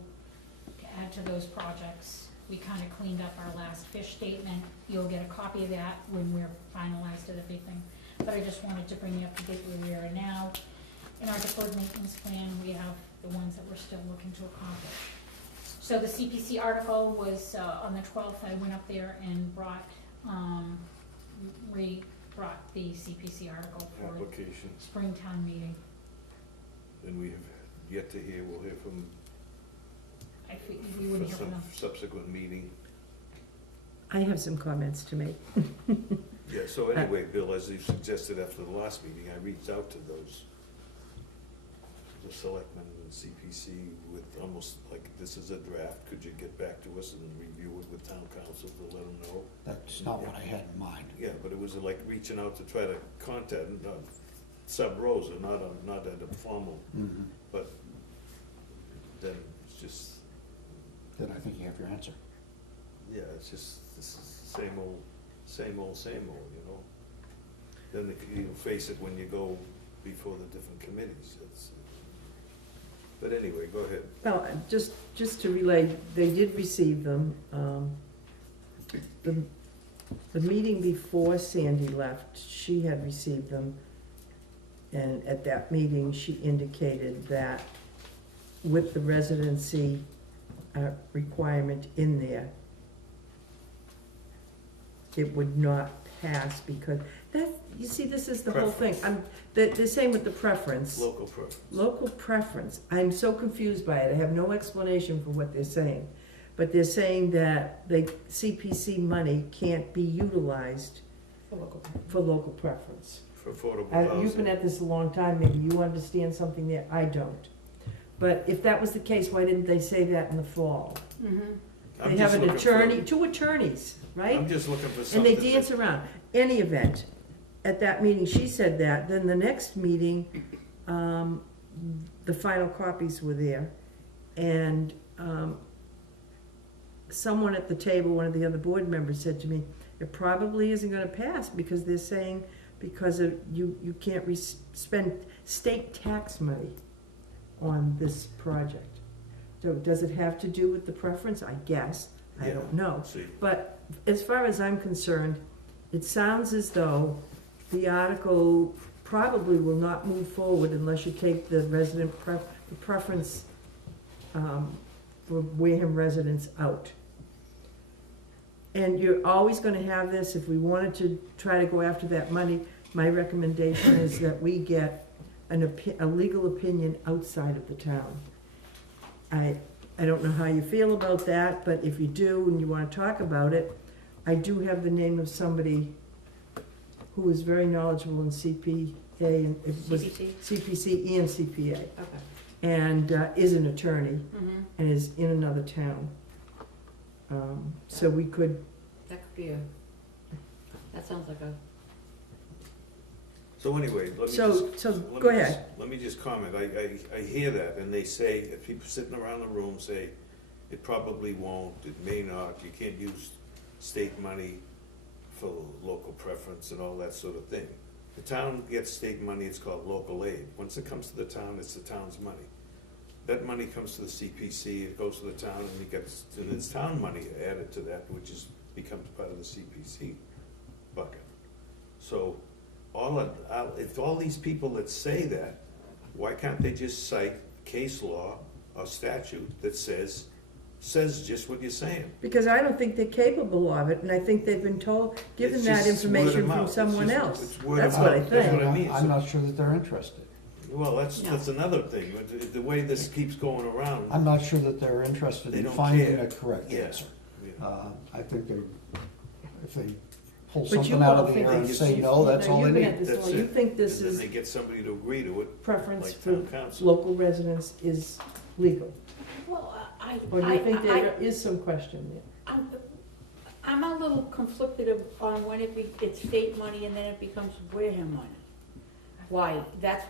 to add to those projects. We kind of cleaned up our last fish statement. You'll get a copy of that when we're finalized with everything. But I just wanted to bring you up to date where we are now. In our deferred maintenance plan, we have the ones that we're still looking to accomplish. So the CPC article was, on the 12th, I went up there and brought the CPC article for Application, Springtown meeting. and we have yet to hear, we'll hear from, I figured we wouldn't hear for from some them. subsequent meeting. I have some comments to make. Yeah, so anyway, Bill, as you suggested after the last meeting, I reached out to the selectmen and CPC with almost like, this is a draft, could you get back to us and review it with town council to let them know? That's not what I had in mind. Yeah, but it was like reaching out to try to contact, sub rosa, not at a formal, Mhm. but then it's just, Then I think you have your answer. yeah, it's just, this is same old, you know? Then you face it when you go before the different committees, but anyway, go ahead. Well, just to relay, they did receive them. The meeting before Sandy left, she had received them. And at that meeting, she indicated that with the residency requirement in there, it would not pass because that, you see, this is the whole thing. They're saying with the preference. Local preference. Local preference. I'm so confused by it. I have no explanation for what they're saying. But they're saying that the CPC money can't be utilized for local preference. For affordable housing. You've been at this a long time, maybe you understand something there, I don't. But if that was the case, why didn't they say that in the fall? Mm-hmm. I'm They just have an looking attorney, for- 2 attorneys, right? I'm just looking for And something. they dance around. Any event, at that meeting, she said that, then the next meeting, the final copies were there. And someone at the table, one of the other board members said to me, it probably isn't gonna pass because they're saying, because you can't spend state tax money on this project. So does it have to do with the preference? I guess, I Yeah. don't know. See, But as far as I'm concerned, it sounds as though the article probably will not move forward unless you take the the preference for Wareham residents out. And you're always gonna have this, if we wanted to try to go after that money, my recommendation is that we get a legal opinion outside of the town. I don't know how you feel about that, but if you do and you wanna talk about it, I do have the name of somebody who is very knowledgeable in CPA, and it was CPC? CPC and CPA, Okay. and is an attorney Mm-hmm. and is in another town. So we could, That could be that sounds like a, so anyway, let me just. so let go me just- ahead. Let me just comment, I hear that, and they say, if people sitting around the room say, it probably won't, it may not, you can't use state money for local preference and all that sort of thing. The town gets state money, it's called local aid. Once it comes to the town, it's the town's money. That money comes to the CPC, it goes to the town, and it's town money added to that, which becomes part of the CPC bucket. So, if all these people that say that, why can't they just cite case law or statute that says says just what you're saying. Because I don't think they're capable of it, and I think they've been told, given It's that just word information of from mouth. It's someone just- else. it's word of That's what I mouth. That's think. what I mean. I'm not sure that they're interested. Well, that's No. another thing, the way this keeps going around. I'm not sure that they're interested They in don't finding care. a correct Yeah. answer. Yeah. I think if they pull But you something out all of the think air and it's- say no, that's all they You've been need. at this That's long. You it. think this And then is they get somebody to agree to it, preference like for town council. local residents is legal? Well, Or do you think there is some question there? I'm a little conflicted on when it's state money and then it becomes Wareham money. Why? That's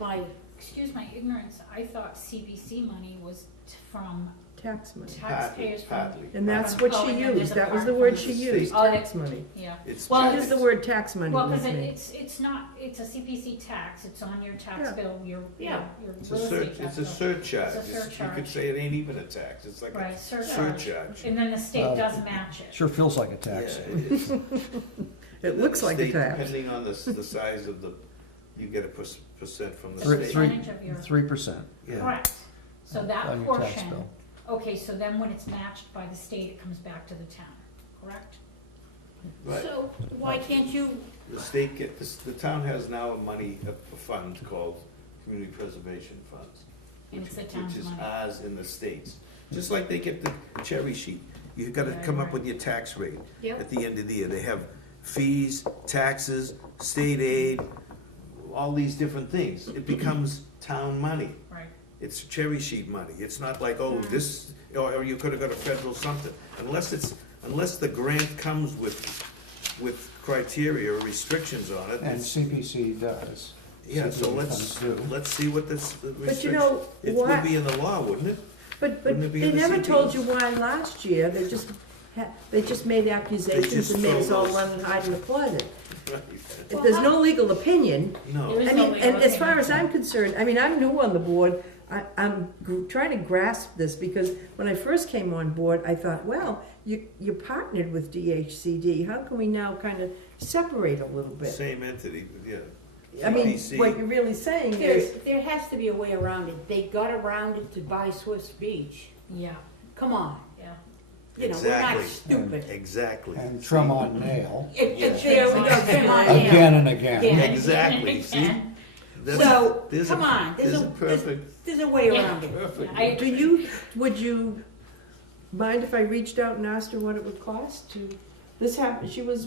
my, Excuse my ignorance, I thought CBC money was from Tax money. taxpayers from. Partly. And that's from- what oh, she and then there's used, a that was part the from word the she state. used, Oh, tax money. Yeah. It's Well, What tax. does the word tax money Well, mean? because it's not, it's a CPC tax, it's on your tax Yeah. bill, your Yeah. It's a real estate it's tax a bill. surcharge. It's a You could surcharge. say it ain't even a tax, it's like a Right, surcharge. surcharge. And then the state Uh, does match it. Sure feels like a Yeah, tax. it is. It looks like a State, tax. depending on the size of the, you get a percent from the Three- state. percentage of your- 3%. Yeah. Correct. So that On your tax portion, bill. okay, so then when it's matched by the state, it comes back to the town, correct? Right. so why can't you, The state the town has now a fund called Community Preservation Funds. And it's the town's Which is money. ours in the states. Just like they get the cherry sheet. You've gotta Right, come up right. with your tax rate Yep. at the end of the year. They have fees, taxes, state aid, all these different things. It becomes town money. Right. It's cherry sheet money. It's not like, oh, Mm. this, or you could have got a federal something. Unless the grant comes with criteria or restrictions on it. And it's- CPC does. Yeah, so CPC funds do. let's see what this restriction. know, It why- would be in the law, wouldn't it? But Wouldn't it be they in the never CPC? told you why last year, they just made accusations just and made us all throw run and hide in the closet. Right. If there's no legal opinion, No. There is I no mean, legal and as far opinion. as I'm concerned, I mean, I'm new on the board. I'm trying to grasp this because when I first came on board, I thought, well, you partnered with DHCD. How can we now kind of separate a little bit? Same entity, yeah. I mean, CPC. what you're really saying is, there has to be a way around it. They got around it to buy Swiss Beach. Yeah, Come on, yeah. you know, we're not Exactly. stupid. Exactly. And trim on nail, If there we go, come on now. again and again. Yeah. Exactly, see? That's- So, there's come on, There's a perfect, there's a way Yeah. around it. perfect. would you mind if I reached out and asked her what it would cost to, this happened, she was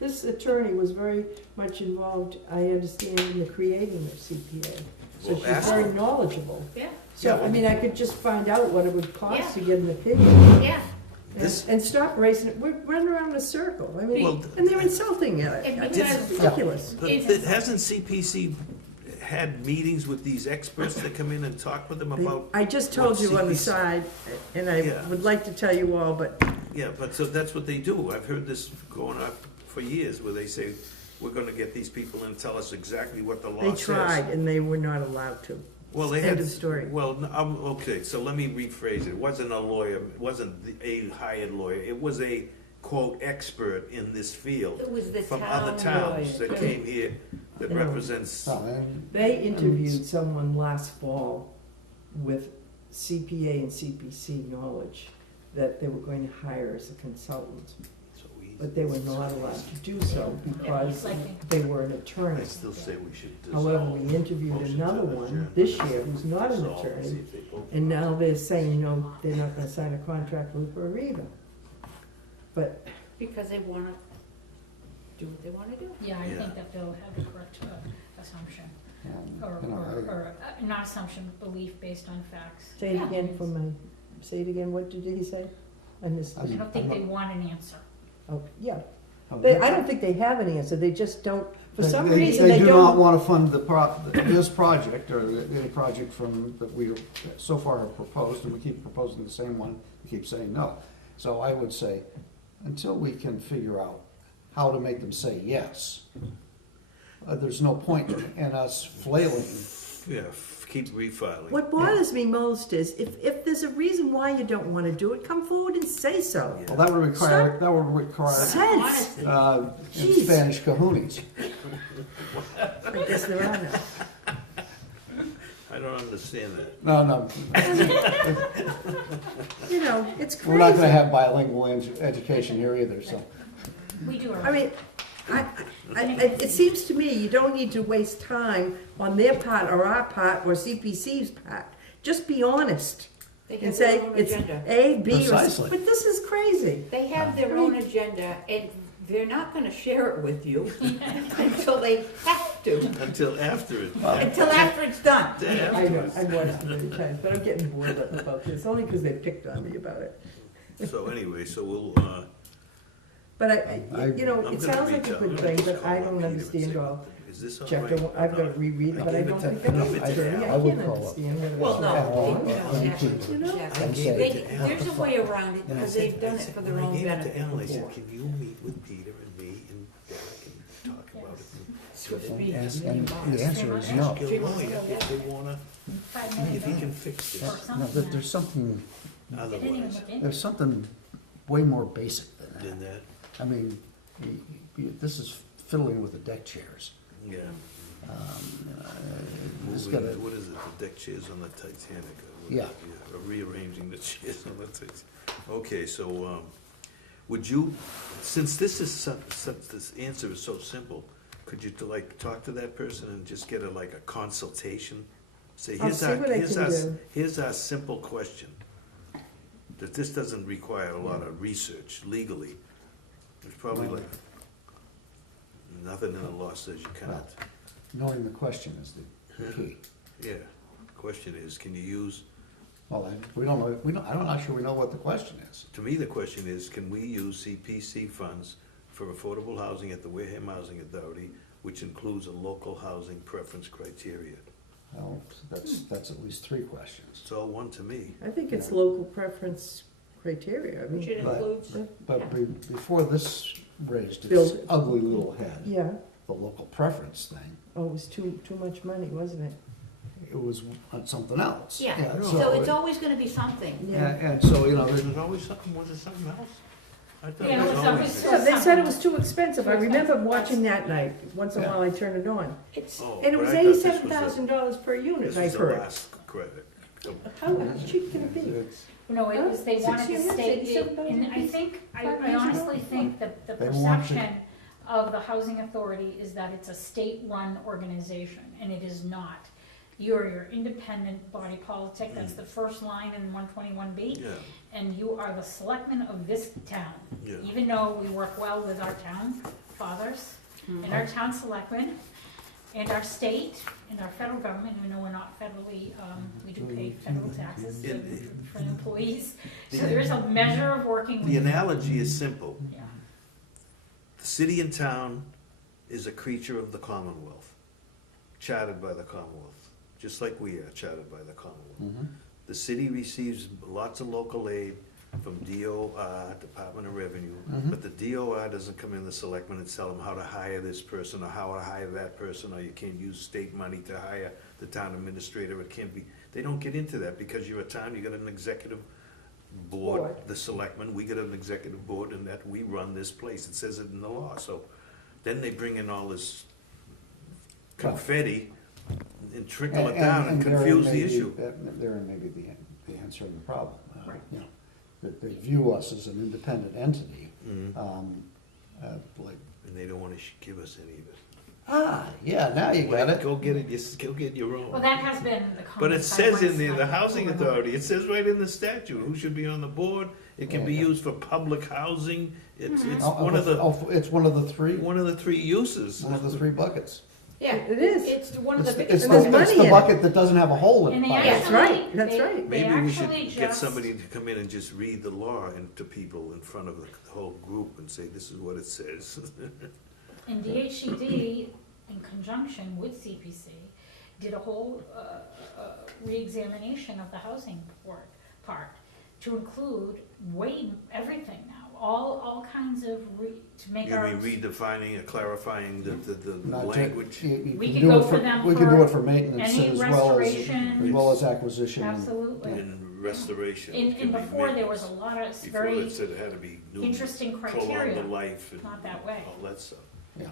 this attorney was very much involved, I understand, in the creating of CPA. So Well, she's ask very her. knowledgeable. Yeah, So, I mean, I could just find out what it would cost to get an opinion. yeah. This- And stop racing it, we're running around in a circle, I mean, Well, and they're insulting it, And I mean, because- it's ridiculous. But hasn't CPC had meetings with these experts that come in and talk with them about? I just told you on the CPC side, and I Yeah. would like to tell you all, but Yeah, but so that's what they do. I've heard this going on for years, where they say, we're gonna get these people and tell us exactly what the law they says. tried and they were not allowed to. Well, they End had. of story. Well, okay, so let me rephrase it. It wasn't a lawyer, it wasn't a hired lawyer. It was a, quote, expert in this field. It was the From town other towns lawyer. that came here that You know. represents, No, and They interviewed someone last fall with CPA and CPC knowledge that they were going to hire as a consultant, so easy. but they were not allowed to do so because they were an I attorney. still say we should However, dissolve. we interviewed Motion to another one adjourn. this year who's not an Dissolve and see attorney, if they both- and now they're saying, no, they're not gonna sign a contract with her either. But Because they wanna do what they wanna do. Yeah, I Yeah. think that they'll have the correct assumption, and, or, you know, or not assumption, belief based on facts. say it Yeah. again for my, say it again, what did he say? I missed I it. don't think they want an answer. Oh, yeah. Oh, I don't think they have an answer, they just don't, for some They- reason, they They do not don't. want to fund this project, or any project that we so far have proposed, and we keep proposing the same one, we keep saying no. So I would say, until we can figure out how to make them say yes, there's no point in us flailing. Yeah, keep refiling. What bothers me most is, if there's a reason why you don't wanna do it, come forward and say so. Yeah. Well, that would require Sense, Honestly. in Jeez. Spanish cajones. I guess there are none. I don't understand that. No, You know, it's we're not gonna crazy. have bilingual education here either, so. We do our. I mean, it seems to me you don't need to waste time on their part or our part or CPC's part. Just be honest They and have say their own it's agenda. A, B, or C. Precisely. But this is crazy. They have their own agenda, and they're not gonna share it with you until they have to, Until after it. until after it's done. I know, I've watched it many times, but I'm getting bored about this, only because they picked on me about it. So anyway, so we'll, But you know, I'm it gonna sounds like reach a out. good I'm thing, gonna but just I call up don't Peter and understand say, all. is this all Chapter right? one, I've got to reread it, I but I gave don't it think to- I I gave it to understand. Al. I I would can't call up. understand whether Well, it's no, wrong. exactly, You know? exactly. say- There's a way around it, And I because said- they've done I it said- for their when own I gave it to benefit Al, I said, before. can you meet with Peter and me and Derek and talk about it? Switch And me, ask me and him- Bob. The answer is Ask no. your lawyer if they wanna, 5 minutes. if he can fix Or this. No, something. there's something, I didn't even Otherwise, look into there's it. something way more basic than than that. that, I mean, this is fiddling with the deck chairs. yeah. It's Moving, gotta, what is it, the deck chairs on the Titanic? Or what- Yeah. Or rearranging the chairs on the Titanic. Okay, so, would you, since this is this answer is so simple, could you like talk to that person and just get like a consultation? Say, I'll see what I can do. here's our simple question. That this doesn't require a lot of research legally. It's probably like, nothing in the law says you cannot. knowing the question is the key. Yeah, question is, can you use, Well, we don't know, I'm not sure we know what the question is. to me, the question is, can we use CPC funds for affordable housing at the Wareham Housing Authority, which includes a local housing preference criteria? Well, that's at least three questions. It's all one to me. I think it's local preference criteria, I Which mean, it But- includes, But before this raised its Build- ugly little head, yeah, the local preference thing, oh, it was too much money, wasn't it? it was on something else. yeah, no, so it's always gonna be something. Yeah. And so, you know, Was it always something, was it something else? I thought Yeah, it it was was always. always- Yeah, they said it was too expensive, I Too remember expensive. watching that night, once in a Yeah. while I turn it on. It's, Oh, And it but was I thought this was $87,000 per This unit, was I've the heard. last credit. How cheap can it be? it's, No, it was, they Huh? wanted 6 to units, stay, 87,000 and I think, I 5 years honestly ago? think that the They want to- perception of the housing authority is that it's a state-run organization, and it is not. You're your independent body politic, that's the first line in 121B, Yeah, and you are the selectmen of this town. yeah. Even though we work well with our town fathers, and our town selectmen, and our state, and our federal government, even though we're not federally, we do pay federal taxes for employees. So there is a measure of working with. The analogy is simple. Yeah. The city and town is a creature of the Commonwealth, chartered by the Commonwealth, just like we are chartered by the Commonwealth. mhm. The city receives lots of local aid from DOR, Department of Revenue, Mhm. but the DOR doesn't come in the selectmen and tell them how to hire this person or how to hire that person, or you can't use state money to hire the town administrator, it can't be, they don't get into that, because you're a town, you got an executive board, Board. the selectmen, we got an executive board, and that we run this place, it says it in the law, so then they bring in all this confetti and trickle it down and therein confuse may the be- issue. Therein may be the answer to the problem. Right. You know, that they view us as an independent entity, Mhm. like, And they don't wanna give us any of it. yeah, now you got it. Go get it, go get your own. Well, that has been the common. But it says in there, the sideways housing line. authority, it says right in the statute, who should be on the board, it can be Yeah. used for public housing, it's Oh, one of the, it's one of the three, one of the three uses. one of the three buckets. yeah, It is. it's one of the It's biggest. And there's it's money in the it. bucket that doesn't have a hole in And it. they by That's the way. actually, right, that's they- right. they Maybe we should actually get just- somebody to come in and just read the law and to people in front of the whole group and say, this is what it says. And DHCD, in conjunction with CPC, did a whole reexamination of the housing part to include everything now, all kinds of, to make You our. mean redefining or clarifying the Not ju- language? you We can can do go it for them We can do for it for maintenance any as restoration. well as acquisition. and- Absolutely. And restoration. And can be before, there was a maintenance. lot of Before very it said it had to be new, interesting prolong criteria. the life and Not that way. all that stuff. Yeah.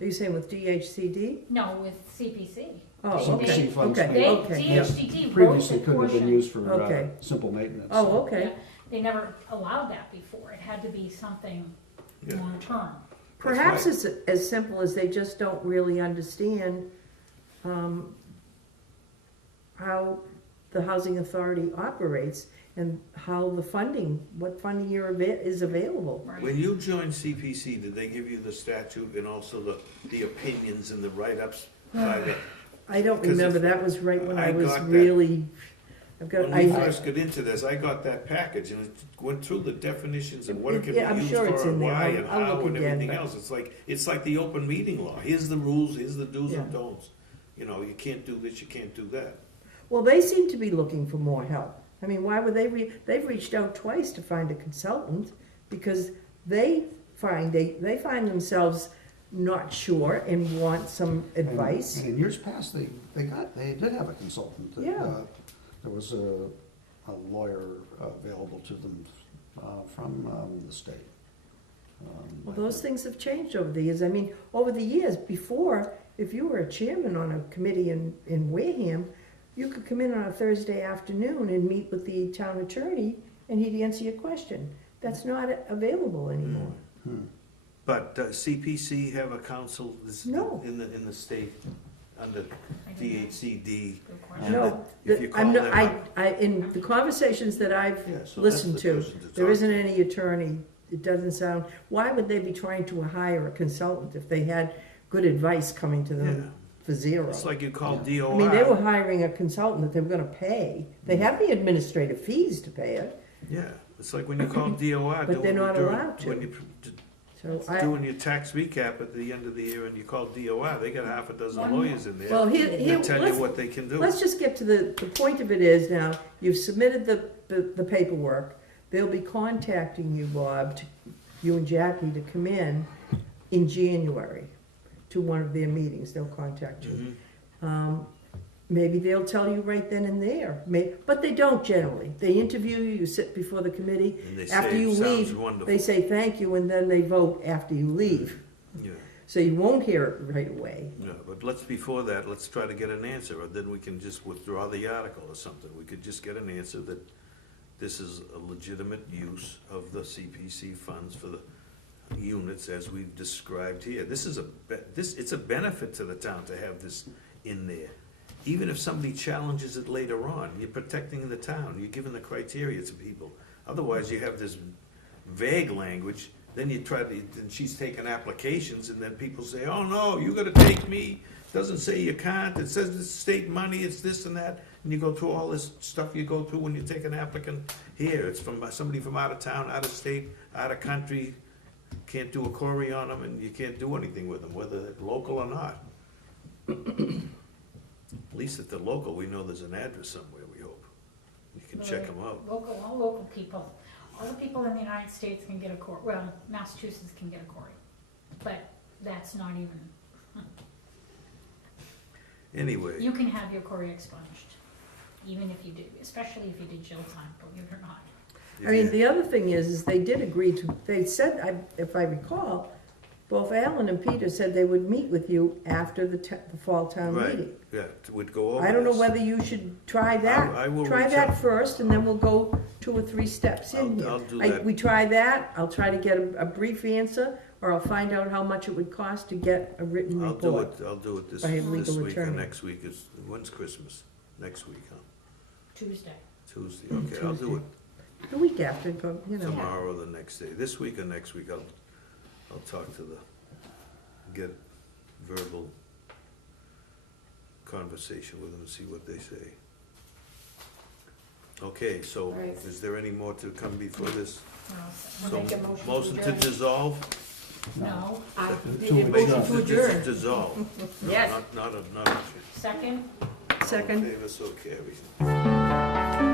Are you saying with DHCD? No, with CPC. Oh, CPC okay, funds okay, may- okay, yeah. DHDD wrote Previously the couldn't have been portion. used for Okay. simple maintenance. Oh, okay. Yeah, they never allowed that before, it had to be something Yeah. long-term. Perhaps right. it's as simple as they just don't really understand, how the housing authority operates and how the funding, what funding is available. Right. When you joined CPC, did they give you the statute and also the opinions and the write-ups by the? I don't 'Cause remember, if- that was right when I I was got that. really, I've got, When we first got into this, I got that package and it went through the definitions and what it could be Yeah, I'm used sure it's for in and there. why and I'll how look and again, everything but- else. It's like the open meeting law. Here's the rules, here's the do's and Yeah. don'ts. You know, you can't do this, you can't do that. well, they seem to be looking for more help. I mean, why would they've reached out twice to find a consultant because they find themselves not sure and want some advice. And in years past, they did have a consultant. Yeah. There was a lawyer available to them from the state. Well, those things have changed over the years. I mean, over the years, before, if you were a chairman on a committee in Wareham, you could come in on a Thursday afternoon and meet with the town attorney, and he'd answer your question. That's not available anymore. But CPC have a council No. in the state under I don't know. DHCD. Good question. No, if you I'm call not, them in the conversations that I've Yeah, so that's listened the to, person to there talk isn't to. any attorney. It doesn't sound, why would they be trying to hire a consultant if they had good advice coming to Yeah. them for zero? It's like you call I DOI. mean, they were hiring a consultant that they were gonna pay. They have the administrative fees to pay it, Yeah, it's like when you call DOI. But they're not allowed to. When you're so doing your tax recap at the end of the year and you call DOI, they got half a dozen One- lawyers in there. well, here, That tell you let's, what they can do. let's just get to the point of it is now, you've submitted the paperwork. They'll be contacting you, Bob, you and Jackie to come in January to one of their meetings. They'll contact you. Mhm. Maybe they'll tell you right then and there, but they don't generally. They interview you, you sit before the committee. And they After say, you "Sounds leave, wonderful." they say thank you, and then they vote after you leave. Yeah, So you won't hear it right away. yeah, but before that, let's try to get an answer, or then we can just withdraw the article or something. We could just get an answer that this is a legitimate use of the CPC funds for the units as we've described here. This is it's a benefit to the town to have this in there. Even if somebody challenges it later on, you're protecting the town, you're giving the criteria to people. Otherwise, you have this vague language, then then she's taking applications, and then people say, oh no, you gotta take me. Doesn't say you can't, it says it's state money, it's this and that, and you go through all this stuff you go through when you take an applicant here. It's from somebody from out of town, out of state, out of country, can't do a query on them, and you can't do anything with them, whether they're local or not. At least if they're local, we know there's an address somewhere, we hope. You can check them out. All local people, all the people in the United States can get a court, well, Massachusetts can get a court, but that's not even, Anyway, you can have your query expunged, even if you do, especially if you did jail time, believe it or not. I mean, the other thing is they did agree to, they said, if I recall, both Alan and Peter said they would meet with you after the fall town right, meeting. yeah, we'd go over I don't know this. whether you should try that. I will Try reach that out. first, and then we'll go 2 or 3 steps in here. I'll do that. We try that, I'll try to get a brief answer, or I'll find out how much it would cost to get a written I'll do report. it, I'll do it this By a legal week or attorney. next week. When's Christmas? Next week, huh? Tuesday. Tuesday, okay, I'll do it The week after, go, you know. tomorrow or the next day. This week or next week, I'll talk to get verbal conversation with them and see what they say. Okay, so Right. is there any more to come before this? We're all set. I'll make a So, motion to to adjourn. dissolve? No, I Two need a weeks motion out. to adjourn. Dissolve. No, Yes. Not a second? Second. favor, so carries.